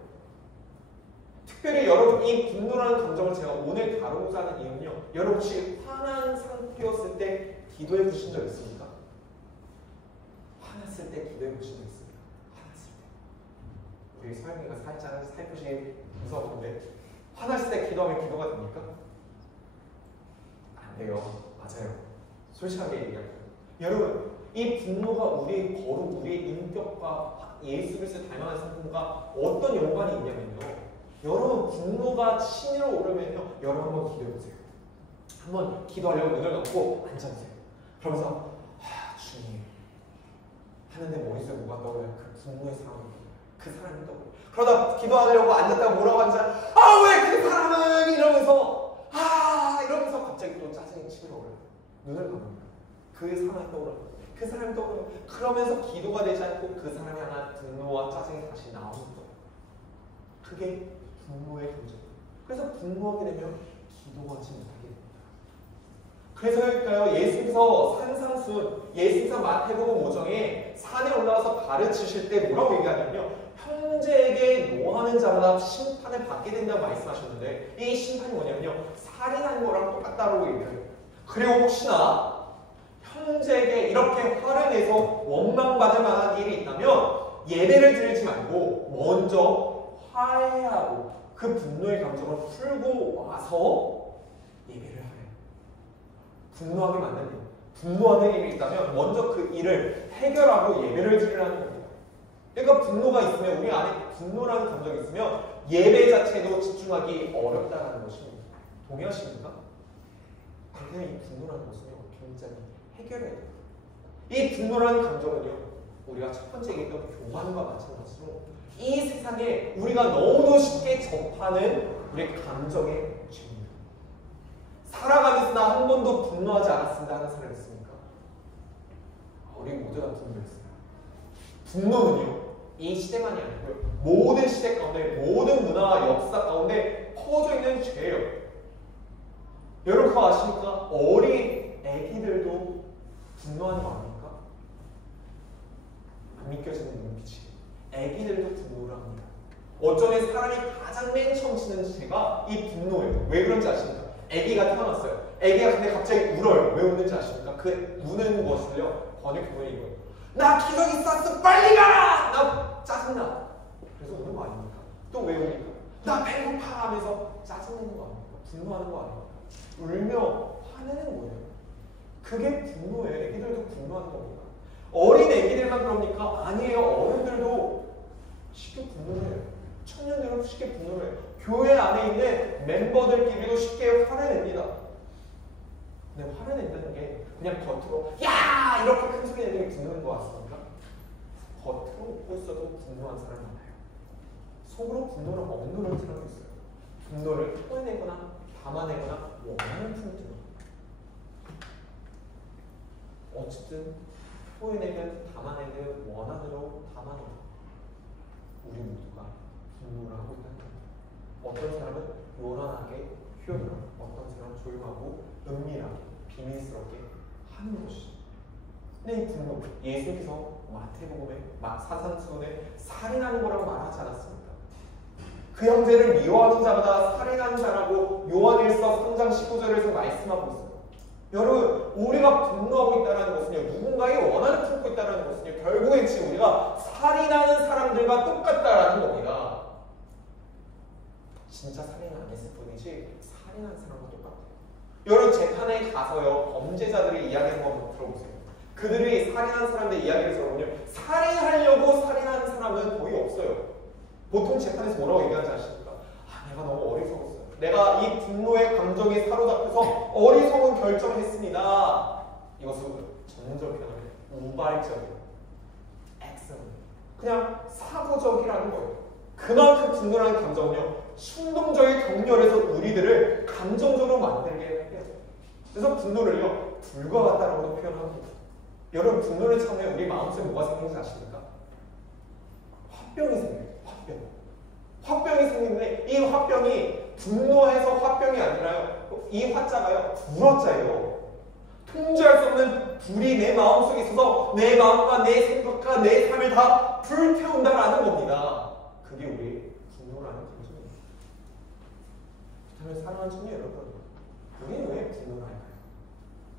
특별히 여러분, 이 분노라는 감정을 제가 오늘 다루고자 하는 이유는요, 여러분 혹시 화난 상태였을 때 기도해 보신 적 있습니까? 화났을 때 기도해 보신 적 있습니까? 화났을 때. 우리 서영이가 살짝 살포시 무서운데 화났을 때 기도하면 기도가 됩니까? 안 돼요. 맞아요. 솔직하게 얘기할게요. 여러분, 이 분노가 우리의 거룩, 우리의 인격과 예수 그리스도를 닮아가는 성품과 어떤 연관이 있냐면요, 여러분 분노가 치밀어 오르면요, 여러분 한번 기도해보세요. 한번 기도하려고 눈을 감고 앉아보세요. 그러면서 주님 하는데 머릿속에 뭐가 떠올라요? 그 분노의 사람이 떠올라요. 그 사람이 떠올라요. 그러다 기도하려고 앉았다가 뭐라고 앉아? 왜 그 사람은 이러면서 이러면서 갑자기 또 짜증이 치밀어 오르요. 눈을 감습니다. 그 사람이 떠올라요. 그 사람이 떠올라요. 그러면서 기도가 되지 않고 그 사람이 향한 분노와 짜증이 다시 나오는 거예요. 그게 분노의 감정이에요. 그래서 분노하게 되면 기도하지 못하게 됩니다. 그래서일까요? 예수님께서 산상순, 예수님께서 마태복음 5장에 산에 올라가서 가르치실 때 뭐라고 얘기하냐면요, 형제에게 노하는 자마다 심판을 받게 된다고 말씀하셨는데, 이 심판이 뭐냐면요, 살인하는 거랑 똑같다고 얘기해요. 그리고 혹시나 형제에게 이렇게 화를 내서 원망받을 만한 일이 있다면 예배를 드리지 말고 먼저 화해하고 그 분노의 감정을 풀고 와서 예배를 하래요. 분노하게 만드는 일, 분노하는 일이 있다면 먼저 그 일을 해결하고 예배를 드리라는 겁니다. 그러니까 분노가 있으면, 우리 안에 분노라는 감정이 있으면 예배 자체도 집중하기 어렵다는 것입니다. 동의하십니까? 그래서 이 분노라는 것은요, 굉장히 해결해야 돼요. 이 분노라는 감정은요, 우리가 첫 번째 얘기했던 교만과 마찬가지로 이 세상에 우리가 너무도 쉽게 접하는 우리의 감정의 죄입니다. 살아가면서 나 한 번도 분노하지 않았습니다 하는 사람 있습니까? 우리 모두 다 분노했어요. 분노는요, 이 시대만이 아니고요, 모든 시대 가운데, 모든 문화와 역사 가운데 퍼져 있는 죄예요. 여러분 그거 아십니까? 어린 애기들도 분노하는 거 아닙니까? 안 믿겨지는 눈빛이. 애기들도 분노를 합니다. 어쩌면 사람이 가장 맨 처음 치는 죄가 이 분노예요. 왜 그런지 아십니까? 애기가 태어났어요. 애기가 근데 갑자기 울어요. 왜 우는지 아십니까? 그 우는 것을요, 번역 부분이 이거예요. 나 기저귀 쌌어, 빨리 가라! 나 짜증나. 그래서 우는 거 아닙니까? 또 왜 우니까? 나 배고파 하면서 짜증내는 거 아닙니까? 분노하는 거 아닙니까? 울며 화내는 거예요. 그게 분노예요. 애기들도 분노하는 겁니다. 어린 애기들만 그럽니까? 아니에요. 어른들도 쉽게 분노해요. 청년들도 쉽게 분노해요. 교회 안에 있는 멤버들끼리도 쉽게 화를 냅니다. 근데 화를 낸다는 게 그냥 겉으로 야! 이렇게 큰 소리 내는 게 분노인 것 같습니까? 겉으로 웃고 있어도 분노한 사람이 많아요. 속으로 분노를 억누르는 사람도 있어요. 분노를 토해내거나 담아내거나 원하는 분들. 어쨌든 토해내든 담아내든 원한으로 담아내고 우리 모두가 분노를 하고 있다는 겁니다. 어떤 사람은 요란하게 표현을 하고 어떤 사람은 조용하고 은밀하게 비밀스럽게 하는 것이죠. 근데 이 분노, 예수님께서 마태복음에 사산수훈에 살인하는 거라고 말하지 않았습니까? 그 형제를 미워하는 자마다 살인하는 자라고 요한일서 3장 19절에서 말씀하고 있어요. 여러분, 우리가 분노하고 있다는 것은요, 누군가의 원한을 품고 있다는 것은요, 결국엔 지금 우리가 살인하는 사람들과 똑같다라는 겁니다. 진짜 살인 안 했을 뿐이지 살인하는 사람과 똑같아요. 여러분, 재판에 가서요, 범죄자들이 이야기하는 거 한번 들어보세요. 그들이 살인한 사람들 이야기를 들어보면 살인하려고 살인하는 사람은 거의 없어요. 보통 재판에서 뭐라고 얘기하지 않습니까? 내가 너무 어리석었어요. 내가 이 분노의 감정에 사로잡혀서 어리석은 결정을 했습니다. 이것은 전문적으로 표현하면 우발적이에요. 액션. 그냥 사고적이라는 거예요. 그만큼 분노라는 감정은요, 충동적인 격렬해서 우리들을 감정적으로 만들게 해요. 그래서 분노를요, 불과 같다라고 표현합니다. 여러분, 분노를 참으면 우리 마음속에 뭐가 생기는지 아십니까? 화병이 생겨요. 화병이 생기는데 이 화병이 분노해서 화병이 아니라요. 이 화자가요, 불화자예요. 통제할 수 없는 불이 내 마음속에 있어서 내 마음과 내 생각과 내 삶을 다 불태운다라는 겁니다. 그게 우리 분노라는 감정입니다. 그렇다면 사랑하는 주님 여러분, 우리는 왜 분노를 할까요?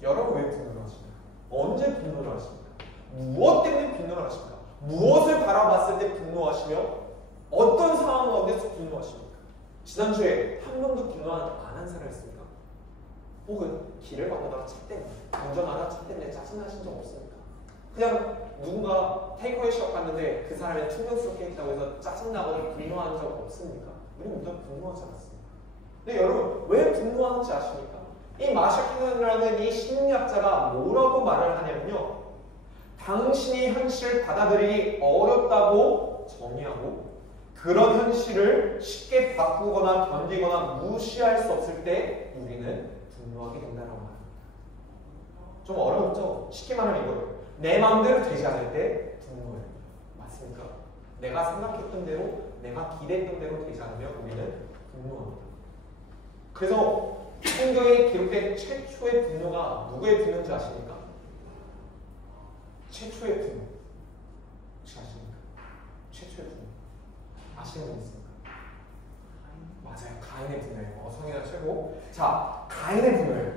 여러분 왜 분노를 하십니까? 언제 분노를 하십니까? 무엇 때문에 분노를 하십니까? 무엇을 바라봤을 때 분노하시며 어떤 상황 가운데서 분노하십니까? 지난주에 한 명도 분노 안 한 사람 있습니까? 혹은 길을 건너다가 차 때문에, 운전하다가 차 때문에 짜증나신 적 없습니까? 그냥 누군가 테이크어웨이 숍 갔는데 그 사람이 퉁명스럽게 했다고 해서 짜증나거나 분노한 적 없습니까? 우리 모두 분노하지 않습니까? 근데 여러분, 왜 분노하는지 아십니까? 이 마샤키는이라는 이 심리학자가 뭐라고 말을 하냐면요, 당신이 현실을 받아들이기 어렵다고 정의하고 그런 현실을 쉽게 바꾸거나 견디거나 무시할 수 없을 때 우리는 분노하게 된다고 말합니다. 좀 어렵죠? 쉽게 말하면 이거예요. 내 마음대로 되지 않을 때 분노해요. 맞습니까? 내가 생각했던 대로, 내가 기대했던 대로 되지 않으면 우리는 분노합니다. 그래서 성경에 기록된 최초의 분노가 누구의 분노인지 아십니까? 최초의 분노. 혹시 아십니까? 최초의 분노. 아시는 분 있습니까? 맞아요. 가인의 분노예요. 성인아 최고. 자, 가인의 분노예요.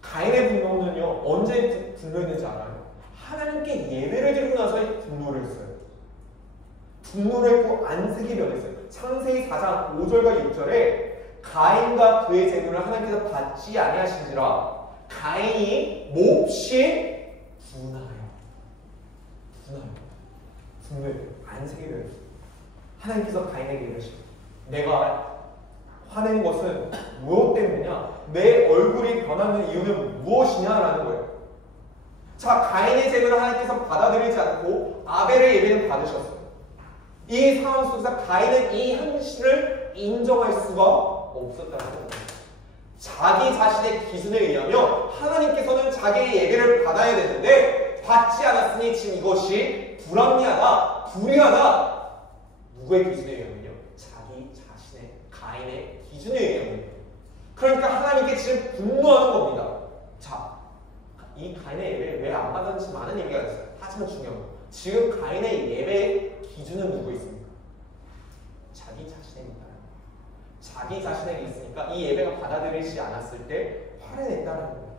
가인의 분노는요, 언제 분노했는지 알아요? 하나님께 예배를 드리고 나서 분노를 했어요. 분노를 했고 안색이 변했어요. 창세기 4장 5절과 6절에 가인과 그의 재물을 하나님께서 받지 아니하신지라 가인이 몹시 분하여. 분노해요. 안색이 변했어요. 하나님께서 가인에게 이러시고, 내가 화낸 것은 무엇 때문이냐? 내 얼굴이 변하는 이유는 무엇이냐라는 거예요. 자, 가인의 재물을 하나님께서 받아들이지 않고 아벨의 예배는 받으셨어요. 이 상황 속에서 가인은 이 현실을 인정할 수가 없었다는 겁니다. 자기 자신의 기준에 의하면 하나님께서는 자기의 예배를 받아야 되는데 받지 않았으니 지금 이것이 불합리하다, 불의하다. 누구의 기준에 의하면요? 자기 자신의, 가인의 기준에 의하면요. 그러니까 하나님께 지금 분노하는 겁니다. 자, 이 가인의 예배를 왜 안 받았는지 많은 얘기가 있어요. 하지만 중요한 건 지금 가인의 예배의 기준은 누구 있습니까? 자기 자신입니다. 자기 자신에게 있으니까 이 예배가 받아들이지 않았을 때 화를 냈다는 거예요.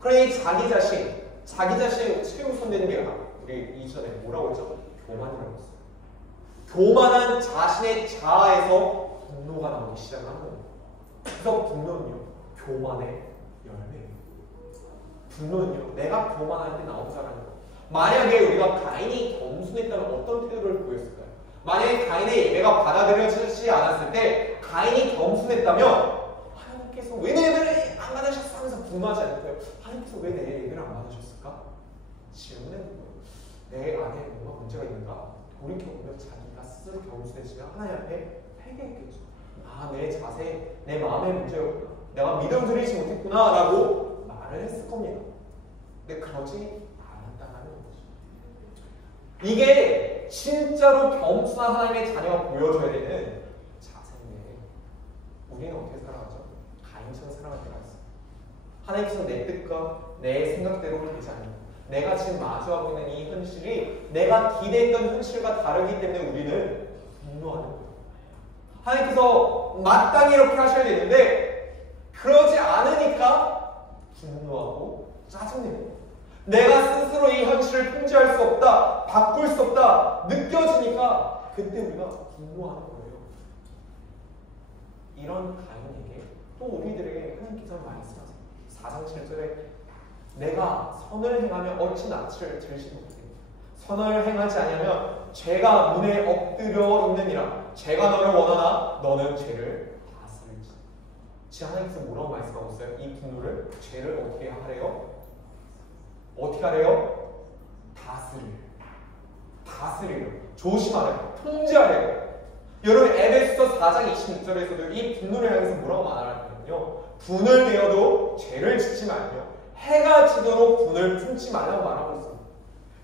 그러니 자기 자신이 최우선되는 게 우리 이전에 뭐라고 했죠? 교만이라고 했어요. 교만한 자신의 자아에서 분노가 나오기 시작하는 겁니다. 그래서 분노는요, 교만의 열매예요. 분노는요, 내가 교만할 때 나온 자라는 거예요. 만약에 우리가 가인이 겸손했다면 어떤 태도를 보였을까요? 만약에 가인의 예배가 받아들여지지 않았을 때 가인이 겸손했다면 하나님께서 왜 내 예배를 안 받으셨어? 하면서 분노하지 않을 거예요. 하나님께서 왜 내 예배를 안 받으셨을까? 질문해보는 거예요. 내 안에 뭔가 문제가 있는가? 돌이켜보면 자기가 스스로 겸손해지면 하나님 앞에 회개했겠죠. 아, 내 자세, 내 마음의 문제였구나. 내가 믿음 드리지 못했구나 라고 말을 했을 겁니다. 근데 그러지 않았다는 거죠. 이게 진짜로 겸손한 하나님의 자녀가 보여줘야 되는 자세인데 우리는 어떻게 살아가죠? 가인처럼 살아갈 때가 있어요. 하나님께서 내 뜻과 내 생각대로 되지 않는 내가 지금 마주하고 있는 이 현실이 내가 기대했던 현실과 다르기 때문에 우리는 분노하는 거예요. 하나님께서 마땅히 이렇게 하셔야 되는데 그러지 않으니까 분노하고 짜증내고 내가 스스로 이 현실을 통제할 수 없다, 바꿀 수 없다 느껴지니까 그때 우리가 분노하는 거예요. 이런 가인에게 또 우리들에게 하나님께서 말씀하세요. 4장 7절에 내가 선을 행하면 어찌 낯을 들지 못해 선을 행하지 않으면 죄가 문에 엎드려 있느니라. 죄가 너를 원하나 너는 죄를 다스릴지. 지금 하나님께서 뭐라고 말씀하고 있어요? 이 분노를 죄를 어떻게 하래요? 어떻게 하래요? 다스리래요. 조심하래요. 통제하래요. 여러분 에베소서 4장 26절에서도 이 분노를 향해서 뭐라고 말하냐면요. 분을 내어도 죄를 짓지 말며 해가 지도록 분을 품지 말라고 말하고 있습니다.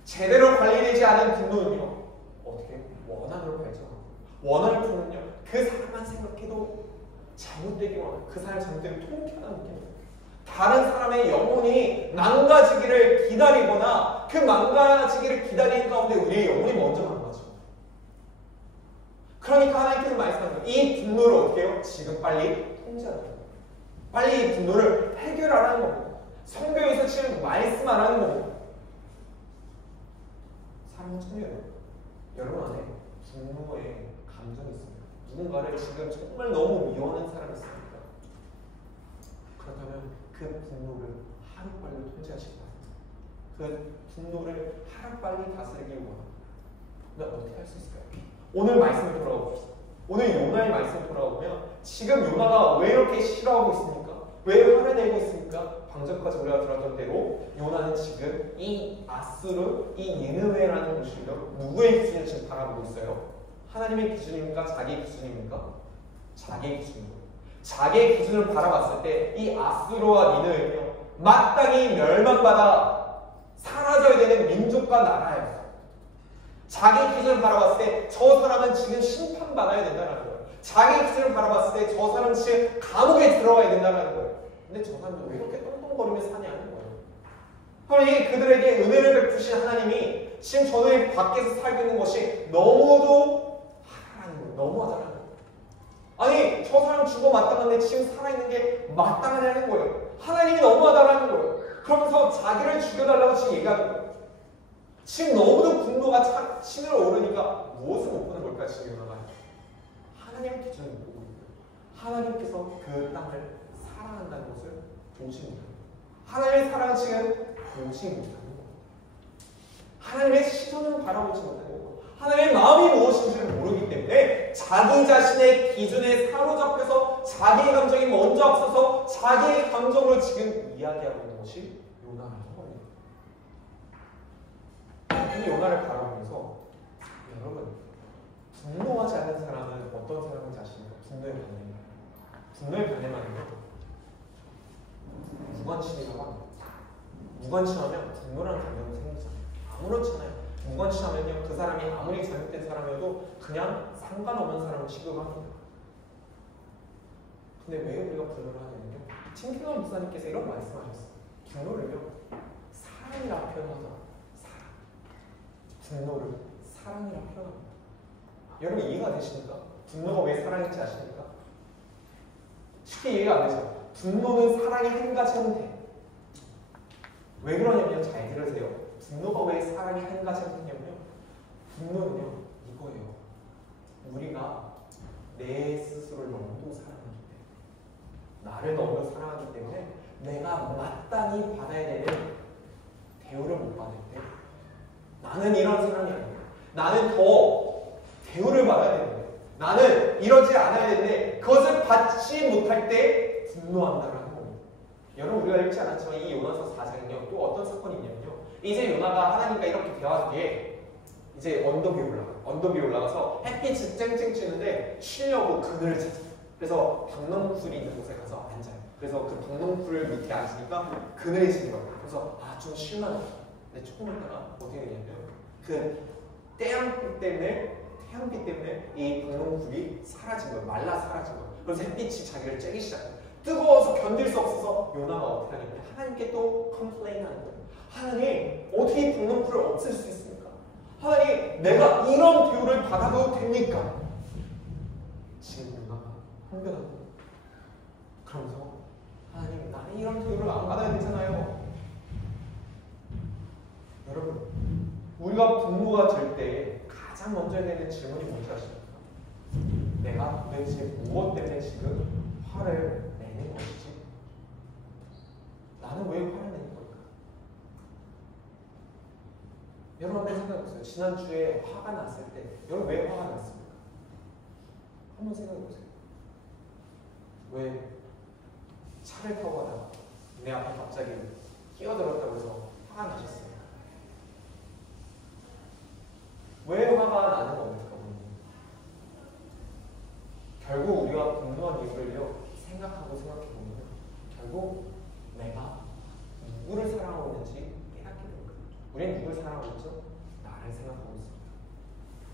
제대로 관리되지 않은 분노는요. 어떻게? 원한으로 발전하고 원한을 품으면요. 그 사람만 생각해도 잘못되기만 하고 그 사람 잘못되면 통쾌하다는 느낌이에요. 다른 사람의 영혼이 망가지기를 기다리거나 그 망가지기를 기다리는 가운데 우리의 영혼이 먼저 망가져. 그러니까 하나님께서 말씀하는 거예요. 이 분노를 어떻게 해요? 지금 빨리 통제하라는 거예요. 빨리 이 분노를 해결하라는 겁니다. 성경에서 지금 말씀하라는 겁니다. 사랑하는 청년 여러분 안에 분노의 감정이 있습니다. 누군가를 지금 정말 너무 미워하는 사람이 있습니다. 그렇다면 그 분노를 하루빨리 통제하시기 바랍니다. 그 분노를 하루빨리 다스리기 원합니다. 근데 어떻게 할 수 있을까요? 오늘 말씀을 돌아가 봅시다. 오늘 요나의 말씀을 돌아가보면 지금 요나가 왜 이렇게 싫어하고 있습니까? 왜 화를 내고 있습니까? 방금까지 우리가 들었던 대로 요나는 지금 이 아수르, 이 니느웨라는 곳이요 누구의 기준을 지금 바라보고 있어요? 하나님의 기준입니까? 자기의 기준입니까? 자기의 기준입니다. 자기의 기준을 바라봤을 때 이 아수르와 니느웨는요 마땅히 멸망받아 사라져야 되는 민족과 나라예요. 자기 기준을 바라봤을 때 저 사람은 지금 심판받아야 된다는 거예요. 자기 기준을 바라봤을 때 저 사람은 지금 감옥에 들어가야 된다는 거예요. 근데 저 사람은 왜 이렇게 똥똥거리며 사냐는 거예요. 그러니 그들에게 은혜를 베푸신 하나님이 지금 저들이 밖에서 살고 있는 것이 너무도 하라는 거예요. 너무하다는 거예요. 아니 저 사람 죽어 마땅한데 지금 살아있는 게 마땅하냐는 거예요. 하나님이 너무하다라는 거예요. 그러면서 자기를 죽여달라고 지금 얘기하는 거예요. 지금 너무도 분노가 치밀어 오르니까 무엇을 못 보는 걸까 지금 요나가? 하나님의 기준을 못 보고 있는 거예요. 하나님께서 그 땅을 사랑한다는 것을 보지 못하는 거예요. 하나님의 사랑은 지금 보지 못하는 거예요. 하나님의 시선을 바라보지 못하는 거예요. 하나님의 마음이 무엇인지를 모르기 때문에 자기 자신의 기준에 사로잡혀서 자기의 감정이 먼저 앞서서 자기의 감정으로 지금 이야기하고 있는 것이 요나라는 겁니다. 이 요나를 바라보면서 여러분 분노하지 않는 사람은 어떤 사람인지 아십니까? 분노의 반응입니다. 분노의 반응은요 무관심이라고 합니다. 무관심하면 분노라는 감정이 생기잖아요. 아무렇잖아요. 무관심하면요 그 사람이 아무리 잘못된 사람이어도 그냥 상관없는 사람을 취급합니다. 근데 왜 우리가 분노를 하냐면요 팀킬러 목사님께서 이런 말씀하셨어요. 분노를요 사랑이라 표현하더라고요. 분노를 사랑이라 표현합니다. 여러분 이해가 되십니까? 분노가 왜 사랑인지 아십니까? 쉽게 이해가 안 되죠? 분노는 사랑의 한 가지 형태. 왜 그러냐면 잘 들으세요. 분노가 왜 사랑의 한 가지 형태냐면요. 분노는요 이거예요. 우리가 내 스스로를 너무 사랑하기 때문에 나를 너무 사랑하기 때문에 내가 마땅히 받아야 되는 대우를 못 받을 때 나는 이런 사람이 아니야. 나는 더 대우를 받아야 되는데 나는 이러지 않아야 되는데 그것을 받지 못할 때 분노한다라는 겁니다. 여러분 우리가 읽지 않았지만 이 요나서 4장은요 또 어떤 사건이 있냐면요 이제 요나가 하나님과 이렇게 대화 뒤에 이제 언덕 위에 올라가서 햇빛이 쨍쨍 찌는데 쉬려고 그늘을 찾아요. 그래서 박농풀이 있는 곳에 가서 앉아요. 그래서 그 박농풀 밑에 앉으니까 그늘이 지더라고요. 그래서 좀 쉴만하다. 근데 조금 있다가 어떻게 되냐면 그 태양빛 때문에 이 분홍불이 사라진 거예요. 말라 사라진 거예요. 그래서 햇빛이 자기를 쬐기 시작해요. 뜨거워서 견딜 수 없어서 요나가 어떻게 하냐면 하나님께 또 컴플레인 하는 거예요. 하나님, 어떻게 분홍불을 없앨 수 있습니까? 하나님, 내가 이런 대우를 받아도 됩니까? 지금 요나가 흥분한 거예요. 그러면서 하나님, 나는 이런 대우를 안 받아야 되잖아요. 여러분, 우리가 분노가 들 때 가장 먼저 해야 되는 질문이 뭔지 아십니까? 내가 도대체 무엇 때문에 지금 화를 내는 것이지? 나는 왜 화를 내는 걸까? 여러분 한번 생각해보세요. 지난주에 화가 났을 때 여러분 왜 화가 났습니까? 한번 생각해보세요. 왜 차를 타고 가다가 내 앞에 갑자기 끼어들었다고 해서 화가 나셨어요? 왜 화가 나는 겁니까? 결국 우리가 분노한 이유를요 생각해보면 결국 내가 누구를 사랑하고 있는지 깨닫게 됩니다. 우리는 누구를 사랑하고 있죠? 나를 생각하고 있습니다.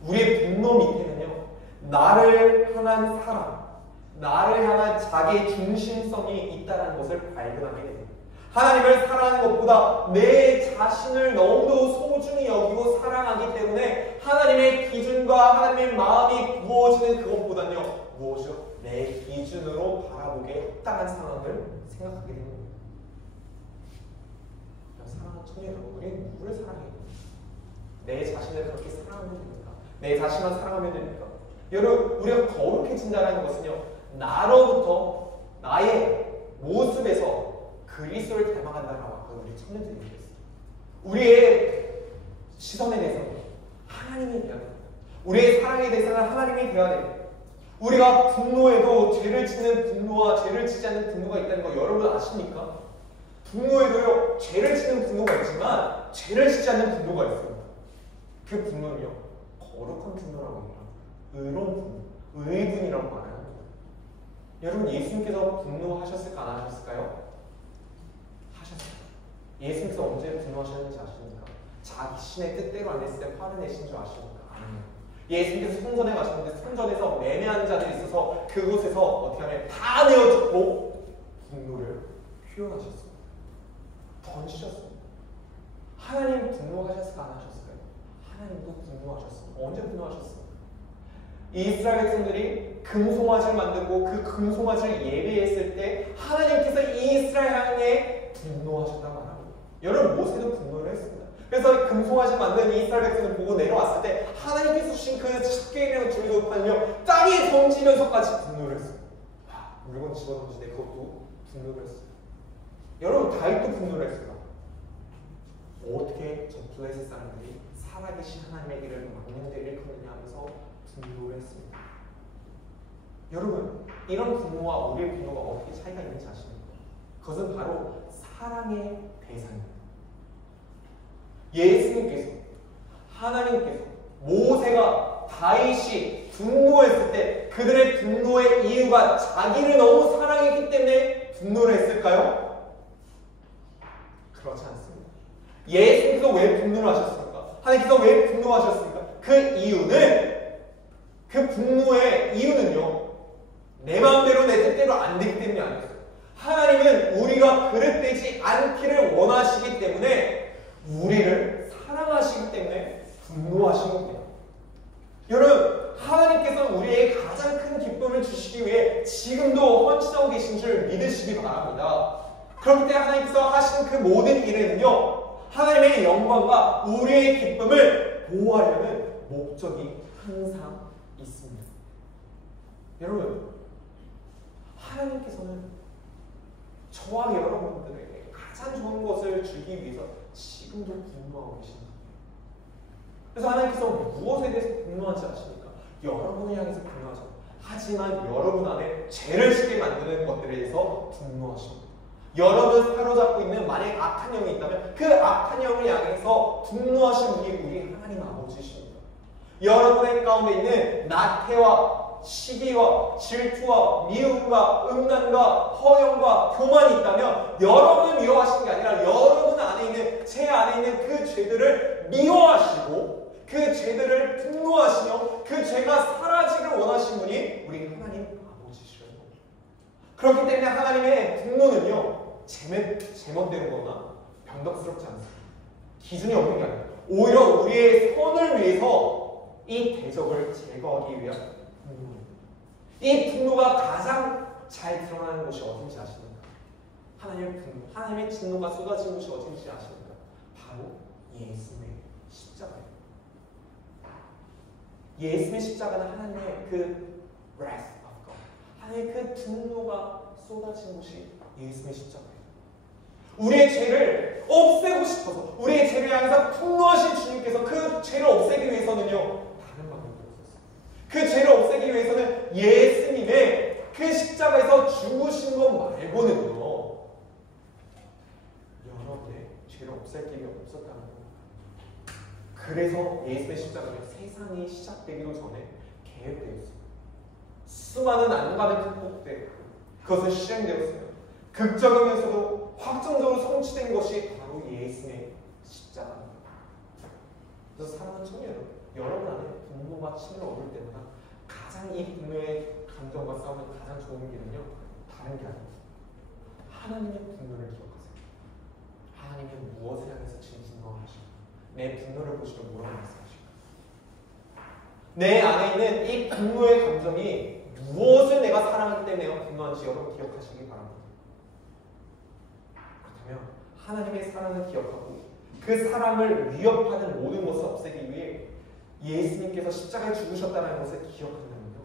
우리의 분노 밑에는요 나를 향한 사랑, 나를 향한 자기 중심성이 있다는 것을 발견하게 됩니다. 하나님을 사랑하는 것보다 내 자신을 너무도 소중히 여기고 사랑하기 때문에 하나님의 기준과 하나님의 마음이 부어지는 그것보다는요 무엇이요? 내 기준으로 바라보기에 합당한 상황을 생각하게 되는 겁니다. 사랑하는 청년 여러분, 우리는 누구를 사랑해야 됩니까? 내 자신을 그렇게 사랑하면 됩니까? 내 자신만 사랑하면 됩니까? 여러분, 우리가 거룩해진다는 것은요 나로부터 나의 모습에서 그리스도를 닮아간다라고 아까 우리 청년들이 얘기했어요. 우리의 시선에 대해서는 하나님이 되어야 됩니다. 우리의 사랑의 대상은 하나님이 되어야 됩니다. 우리가 분노에도 죄를 짓는 분노와 죄를 짓지 않는 분노가 있다는 거 여러분 아십니까? 분노에도요 죄를 짓는 분노가 있지만 죄를 짓지 않는 분노가 있습니다. 그 분노는요 거룩한 분노라고 합니다. 의로운 분노, 의분이라고 말해요. 여러분 예수님께서 분노하셨을까 안 하셨을까요? 하셨어요. 예수님께서 언제 분노하셨는지 아십니까? 자신의 뜻대로 안 됐을 때 화를 내신 줄 아십니까? 아니에요. 예수님께서 성전에 가셨는데 성전에서 매매하는 자들이 있어서 그곳에서 어떻게 하면 다 내어주고 분노를 표현하셨습니다. 던지셨습니다. 하나님 분노하셨을까 안 하셨을까요? 하나님도 분노하셨습니다. 언제 분노하셨습니까? 이스라엘 백성들이 금송아지를 만들고 그 금송아지를 예배했을 때 하나님께서 이스라엘 향해 분노하셨다고 말합니다. 여러분 모세도 분노를 했습니다. 그래서 금송아지 만든 이스라엘 백성을 보고 내려왔을 때 하나님께서 주신 그 십계명을 들고 팔며 땅에 던지면서까지 분노를 했어요. 물건 집어던지는데 그것도 분노를 했어요. 여러분 다윗도 분노를 했어요. 어떻게 저 블레셋 사람들이 살아계신 하나님의 길을 막는 데 일컫느냐 하면서 분노를 했습니다. 여러분 이런 분노와 우리의 분노가 어떻게 차이가 있는지 아십니까? 그것은 바로 사랑의 대상입니다. 예수님께서 하나님께서 모세가 다윗이 분노했을 때 그들의 분노의 이유가 자기를 너무 사랑했기 때문에 분노를 했을까요? 그렇지 않습니다. 예수님께서 왜 분노를 하셨습니까? 하나님께서 왜 분노하셨습니까? 그 이유는 그 분노의 이유는요 내 마음대로 내 뜻대로 안 되기 때문이 아니었어요. 하나님은 우리가 그릇되지 않기를 원하시기 때문에 우리를 사랑하시기 때문에 분노하신 겁니다. 여러분 하나님께서 우리에게 가장 큰 기쁨을 주시기 위해 지금도 헌신하고 계신 줄 믿으시기 바랍니다. 그렇기 때문에 하나님께서 하신 그 모든 일에는요 하나님의 영광과 우리의 기쁨을 보호하려는 목적이 항상 있습니다. 여러분 하나님께서는 저와 여러분들에게 가장 좋은 것을 주기 위해서 지금도 분노하고 계십니다. 그래서 하나님께서 무엇에 대해서 분노하지 않습니까? 여러분을 향해서 분노하죠. 하지만 여러분 안에 죄를 짓게 만드는 것들에 대해서 분노하십니다. 여러분 사로잡고 있는 만약 악한 영이 있다면 그 악한 영을 향해서 분노하신 분이 우리 하나님 아버지십니다. 여러분의 가운데 있는 나태와 시기와 질투와 미움과 음란과 허영과 교만이 있다면 여러분을 미워하시는 게 아니라 여러분 안에 있는 제 안에 있는 그 죄들을 미워하시고 그 죄들을 분노하시며 그 죄가 사라지기를 원하신 분이 우리 하나님 아버지시라는 겁니다. 그렇기 때문에 하나님의 분노는요, 제멋대로거나 변덕스럽지 않습니다. 기준이 없는 게 아니라 오히려 우리의 선을 위해서 이 대적을 제거하기 위한 분노입니다. 이 분노가 가장 잘 드러나는 곳이 어딘지 아십니까? 하나님의 분노, 하나님의 진노가 쏟아진 곳이 어딘지 아십니까? 바로 예수님의 십자가예요. 예수님의 십자가는 하나님의 그 wrath of God, 하나님의 그 분노가 쏟아진 곳이 예수님의 십자가예요. 우리의 죄를 없애고 싶어서, 우리의 죄를 향해서 분노하신 주님께서 그 죄를 없애기 위해서는요, 다른 방법이 없었어요. 그 죄를 없애기 위해서는 예수님의 그 십자가에서 죽으신 것 말고는요, 여러분의 죄를 없앨 길이 없었다는 거예요. 그래서 예수의 십자가는 세상이 시작되기도 전에 계획되었어요. 수많은 안간의 극복대 그것은 실행되었어요. 극적이면서도 확정적으로 성취된 것이 바로 예수의 십자가입니다. 그래서 사랑하는 청년 여러분 안에 분노가 침을 얻을 때마다 가장 이 분노의 감정과 싸우는 가장 좋은 길은요, 다른 게 아닙니다. 하나님의 분노를 기억하세요. 하나님은 무엇을 향해서 진진노하시고 내 분노를 보시고 뭐라고 말씀하실까? 내 안에 있는 이 분노의 감정이 무엇을 내가 사랑하기 때문에 분노한지 여러분 기억하시기 바랍니다. 그렇다면 하나님의 사랑을 기억하고 그 사랑을 위협하는 모든 것을 없애기 위해 예수님께서 십자가에 죽으셨다는 것을 기억한다면요,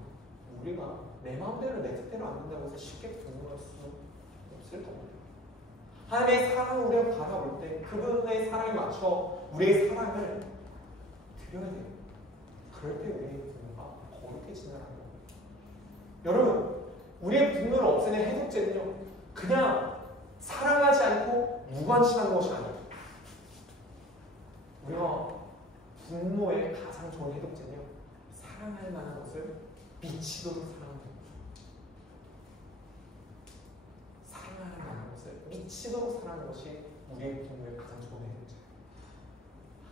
우리가 내 마음대로 내 뜻대로 안 된다고 해서 쉽게 분노할 수 없을 겁니다. 하나님의 사랑을 우리가 바라볼 때 그분의 사랑에 맞춰 우리의 사랑을 드려야 돼요. 그럴 때 우리의 분노가 거룩해진다는 겁니다. 여러분, 우리의 분노를 없애는 해독제는요, 그냥 사랑하지 않고 무관심한 것이 아니에요. 우리가 분노의 가장 좋은 해독제는요, 사랑할 만한 것을 미치도록 사랑하는 겁니다. 사랑할 만한 것을 미치도록 사랑하는 것이 우리의 분노의 가장 좋은 해독제예요.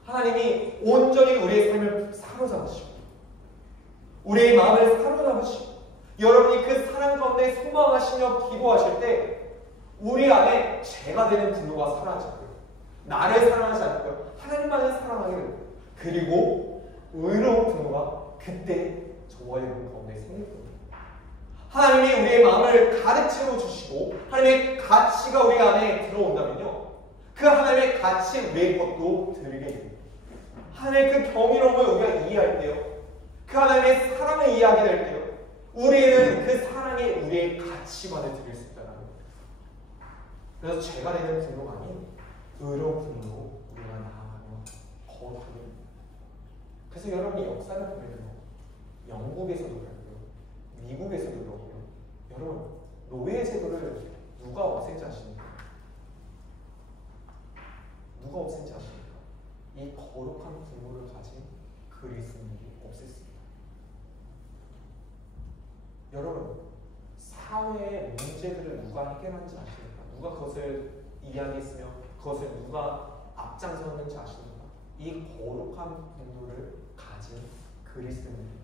하나님이 온전히 우리의 삶을 사로잡으시고 우리의 마음을 사로잡으시고 여러분이 그 사랑 가운데 소망하시며 기도하실 때 우리 안에 죄가 되는 분노가 사라지고요, 나를 사랑하지 않고요, 하나님만을 사랑하게 됩니다. 그리고 의로운 분노가 그때 저와 여러분 가운데 생길 겁니다. 하나님이 우리의 마음을 가득 채워주시고 하나님의 가치가 우리 안에 들어온다면요, 그 하나님의 가치 우리의 것도 드리게 됩니다. 하나님의 그 경이로움을 우리가 이해할 때요, 그 하나님의 사랑을 이해하게 될 때요, 우리는 그 사랑에 우리의 가치관을 드릴 수 있다는 겁니다. 그래서 죄가 되는 분노가 아닌 의로운 분노로 우리가 나아가는 거룩한 일입니다. 그래서 여러분이 역사를 보면요, 영국에서도 그렇고요, 미국에서도 그렇고요, 여러분 노예 제도를 누가 없앤지 아십니까? 누가 없앤지 아십니까? 이 거룩한 분노를 가진 그리스도인이 없앴습니다. 여러분, 사회의 문제들을 누가 해결하는지 아십니까? 누가 그것을 이야기했으며 그것을 누가 앞장섰는지 아십니까? 이 거룩한 분노를 가진 그리스도인입니다.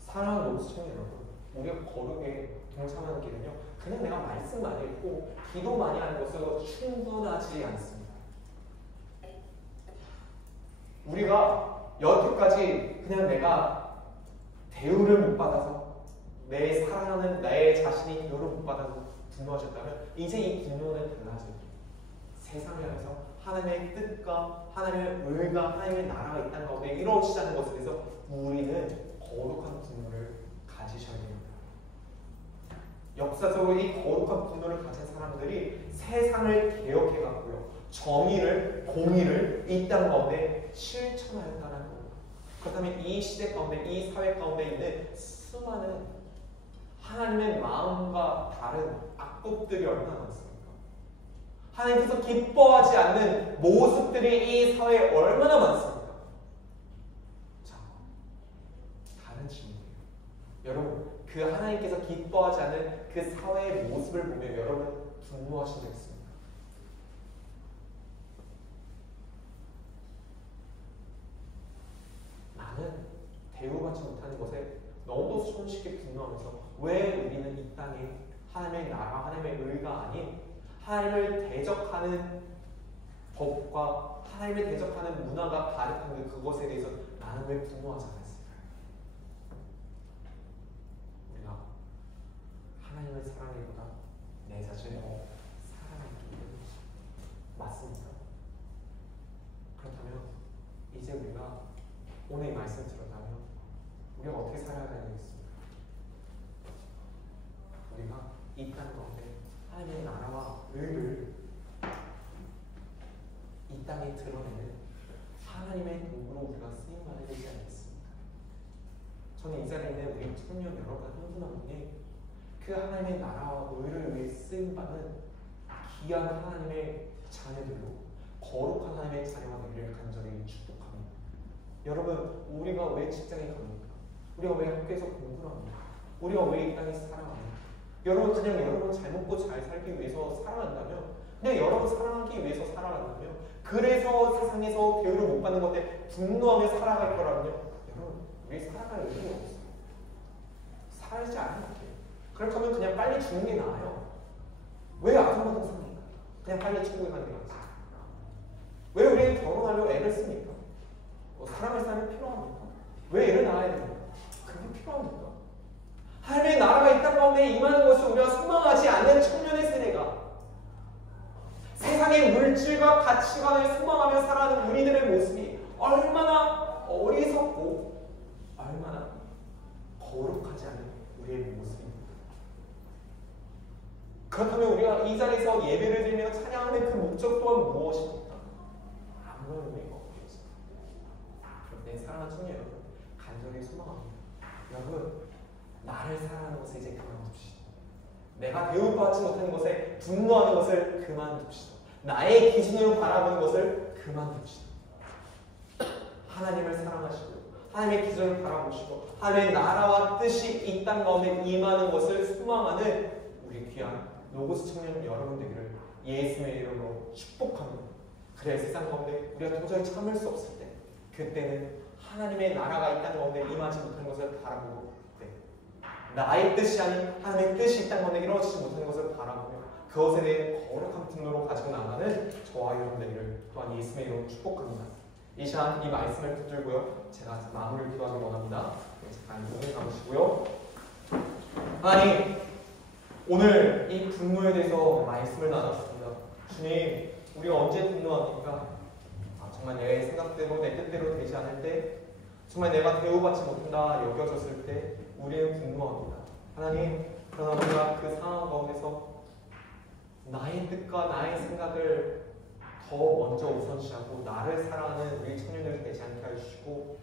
사랑하는 노스청 여러분, 우리가 거룩에 동참하는 길은요, 그냥 내가 말씀 많이 읽고 기도 많이 하는 것으로 충분하지 않습니다. 우리가 여태까지 그냥 내가 대우를 못 받아서, 내 사랑하는 나의 자신이 대우를 못 받아서 분노하셨다면 이제 이 분노는 달라져요. 세상을 향해서 하나님의 뜻과 하나님의 의가, 하나님의 나라가 이 땅 가운데 이루어지자는 것에 대해서 우리는 거룩한 분노를 가지셔야 됩니다. 역사적으로 이 거룩한 분노를 가진 사람들이 세상을 개혁해갔고요, 정의를, 공의를 이 땅 가운데 실천하였다는 겁니다. 그렇다면 이 시대 가운데, 이 사회 가운데 있는 수많은 하나님의 마음과 다른 악법들이 얼마나 많습니까? 하나님께서 기뻐하지 않는 모습들이 이 사회에 얼마나 많습니까? 자, 다른 질문이에요. 여러분, 그 하나님께서 기뻐하지 않는 그 사회의 모습을 보면 여러분 분노하신 적 있습니까? 분노하면서 왜 우리는 이 땅에 하나님의 나라, 하나님의 의가 아닌 하나님을 대적하는 법과 하나님을 대적하는 문화가 가득한 그것에 대해서 나는 왜 분노하지 않았을까요? 우리가 하나님을 사랑하기보다 내 자신을 더 사랑하기 때문이죠. 맞습니까? 그렇다면 이제 우리가 오늘 이 말씀 들었다면 우리가 어떻게 살아야 되겠습니까? 우리가 이 땅 가운데 하나님의 나라와 의를 이 땅에 드러내는 하나님의 도구로 우리가 쓰임받아야 되지 않겠습니까? 저는 이 자리에 있는 우리 청년 여러분 한 분 한 분이 그 하나님의 나라와 의를 위해 쓰임받는 귀한 하나님의 자녀들로 거룩한 하나님의 자녀가 되기를 간절히 축복합니다. 여러분, 우리가 왜 직장에 갑니까? 우리가 왜 학교에서 공부를 합니까? 우리가 왜 이 땅에 살아갑니까? 여러분, 그냥 여러분 잘 먹고 잘 살기 위해서 살아간다면, 그냥 여러분 사랑하기 위해서 살아간다면, 그래서 세상에서 대우를 못 받는 것 때문에 분노하며 살아갈 거라면요, 여러분, 우리 살아갈 의미가 없어요. 살지 않아요. 그렇다면 그냥 빨리 죽는 게 나아요. 왜 아둥바둥 삽니까? 그냥 빨리 천국에 가는 게 낫지. 왜 우리는 결혼하려고 애를 씁니까? 사랑할 사람이 필요합니까? 왜 애를 낳아야 됩니까? 그게 필요합니까? 하나님의 나라가 이 땅 가운데 임하는 것을 우리가 소망하지 않는 청년의 세대가 세상의 물질과 가치관을 소망하며 살아가는 우리들의 모습이 얼마나 어리석고 얼마나 거룩하지 않은 우리의 모습입니다. 그렇다면 우리가 이 자리에서 예배를 드리며 찬양하는 그 목적 또한 무엇입니까? 아무런 의미가 없겠습니다. 그런데 사랑하는 청년 여러분, 간절히 소망합니다. 여러분, 나를 사랑하는 것에 이제 그만둡시다. 내가 대우받지 못하는 것에 분노하는 것을 그만둡시다. 나의 기준으로 바라보는 것을 그만둡시다. 하나님을 사랑하시고 하나님의 기준을 바라보시고 하나님의 나라와 뜻이 이 땅 가운데 임하는 것을 소망하는 우리 귀한 로고스 청년 여러분 되기를 예수님의 이름으로 축복합니다. 그래 세상 가운데 우리가 도저히 참을 수 없을 때 그때는 하나님의 나라가 이 땅 가운데 임하지 못하는 것을 바라보고 나의 뜻이 아닌 하나님의 뜻이 이 땅 가운데 이루어지지 못하는 것을 바라보며 그것에 대해 거룩한 분노로 가지고 나가는 저와 여러분 되기를 또한 예수님의 이름으로 축복합니다. 이 시간 이 말씀을 붙들고요, 제가 마무리를 기도하기 원합니다. 잠깐 눈을 감으시고요. 하나님, 오늘 이 분노에 대해서 말씀을 나눴습니다. 주님, 우리가 언제 분노합니까? 정말 내 생각대로 내 뜻대로 되지 않을 때, 정말 내가 대우받지 못한다 여겨졌을 때 우리는 분노합니다. 하나님, 그러나 우리가 그 상황 가운데서 나의 뜻과 나의 생각을 더 먼저 우선시하고 나를 사랑하는 우리 청년들이 되지 않게 해주시고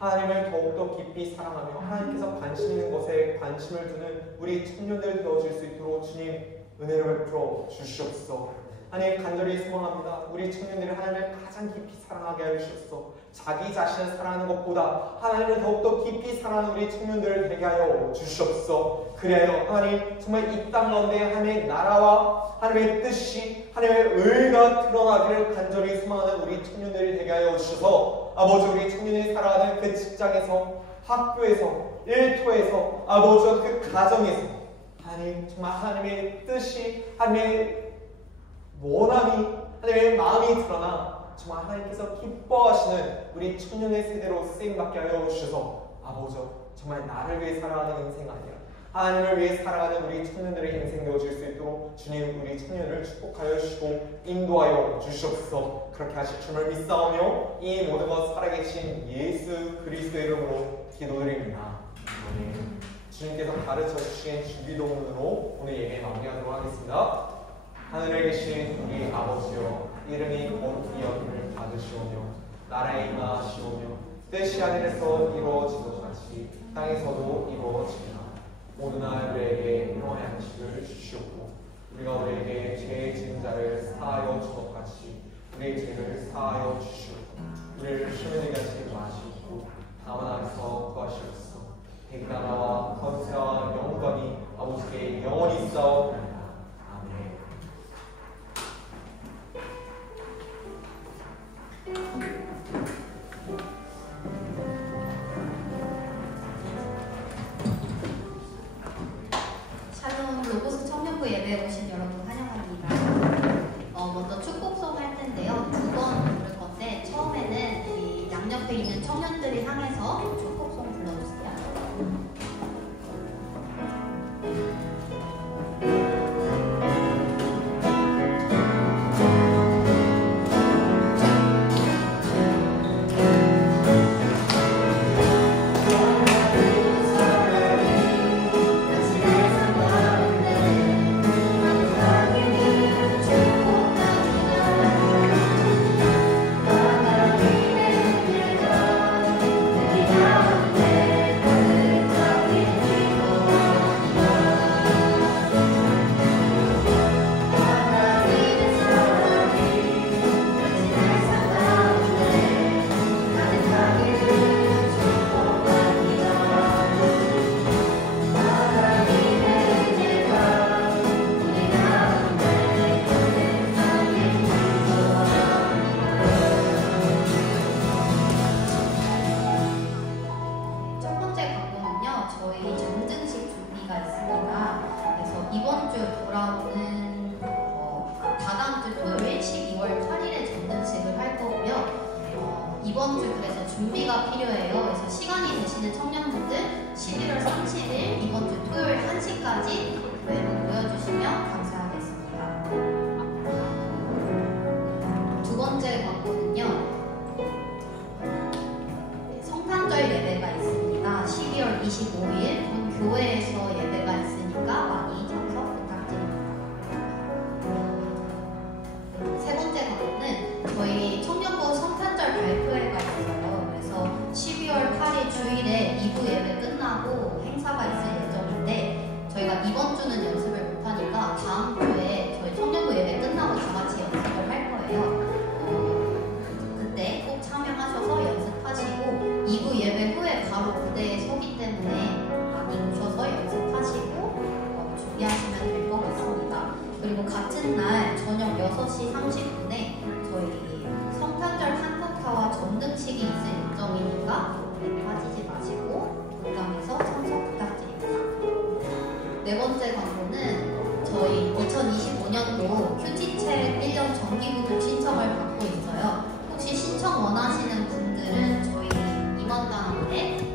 하나님을 더욱더 깊이 사랑하며 하나님께서 관심 있는 것에 관심을 두는 우리 청년들 되어줄 수 있도록 주님 은혜를 베풀어 주시옵소서. 하나님, 간절히 소망합니다. 우리 청년들이 하나님을 가장 깊이 사랑하게 하여 주시옵소서. 자기 자신을 사랑하는 것보다 하나님을 더욱더 깊이 사랑하는 우리 청년들을 되게 하여 주시옵소서. 그리하여 하나님, 정말 이 땅 가운데 하나님의 나라와 하나님의 뜻이 하나님의 의가 드러나기를 간절히 소망하는 우리 청년들이 되게 하여 주셔서 아버지, 우리 청년이 살아가는 그 직장에서, 학교에서, 일터에서, 아버지와 그 가정에서 하나님, 정말 하나님의 뜻이, 하나님의 원함이, 하나님의 마음이 드러나 정말 하나님께서 기뻐하시는 우리 청년의 세대로 쓰임받게 하여 주셔서 아버지, 정말 나를 위해 살아가는 인생 아니라 하나님을 위해 살아가는 우리 청년들의 인생 되어질 수 있도록 주님, 우리 청년을 축복하여 주시고 인도하여 주시옵소서. 그렇게 하실 줄을 믿사오며 이 모든 것 살아계신 예수 그리스도의 이름으로 기도드립니다. 아멘. 주님께서 가르쳐 주신 주기도문으로 오늘 예배 마무리하도록 하겠습니다. 하늘에 계신 우리 아버지여, 이름이 거룩히 여김을 받으시오며 나라에 임하시오며 뜻이 하늘에서 이루어지듯 같이 땅에서도 이루어지리라. 모든 날 우리에게 일용할 양식을 주시옵고 우리가 우리에게 죄의 지은 자를 사하여 주것 같이 우리의 죄를 사하여 주시옵고 우리를 시험에 하지 마시고 다만 안에서 구하시옵소서. 대나라와 권세와 영광이 아버지께 영원히 있사옵나이다. 아멘. 청년부 예배에 오신 여러분 환영합니다. 먼저 축복송 할 텐데요. 2번 부를 건데 처음에는 이 양옆에 있는 청년들이 향해서 축복송 불러주세요. 첫 번째 광고는요, 저희 점등식 준비가 있습니다. 그래서 이번 주 돌아오는 다다음 주 토요일 12월 8일에 점등식을 할 거고요. 이번 주 그래서 준비가 필요해요. 그래서 시간이 되시는 청년분들 11월 30일 이번 주 토요일 1시까지 교회로 모여주시면 감사하겠습니다. 두 번째 광고는요, 성탄절 예배가 있습니다. 12월 25일 본 교회에서 예배가 있으니까 많이 참석 부탁드립니다. 세 번째 광고는 저희 청년부 성탄절 발표회가 있어요. 그래서 12월 8일 주일에 2부 예배 끝나고 행사가 있을 예정인데 저희가 이번 주는 연습을 못하니까 다음 주에 저희 청년부 예배 끝나고 다 같이 연습을 할 거예요. 그때 꼭 참여하셔서 연습하시고 2부 예배 후에 바로 무대에 서기 때문에 많이 오셔서 연습하시고 준비하시면 될 것 같습니다. 그리고 같은 날 저녁 6시 30분에 저희 성탄절 한국화와 점등식이 있을 예정이니까 빠지지 마시고 극장에서 참석 부탁드립니다. 네 번째 광고는 저희 2025년도 큐티책 1년 정기구독 신청을 받고 있어요. 혹시 신청 원하시는 분들은 저희 임원단한테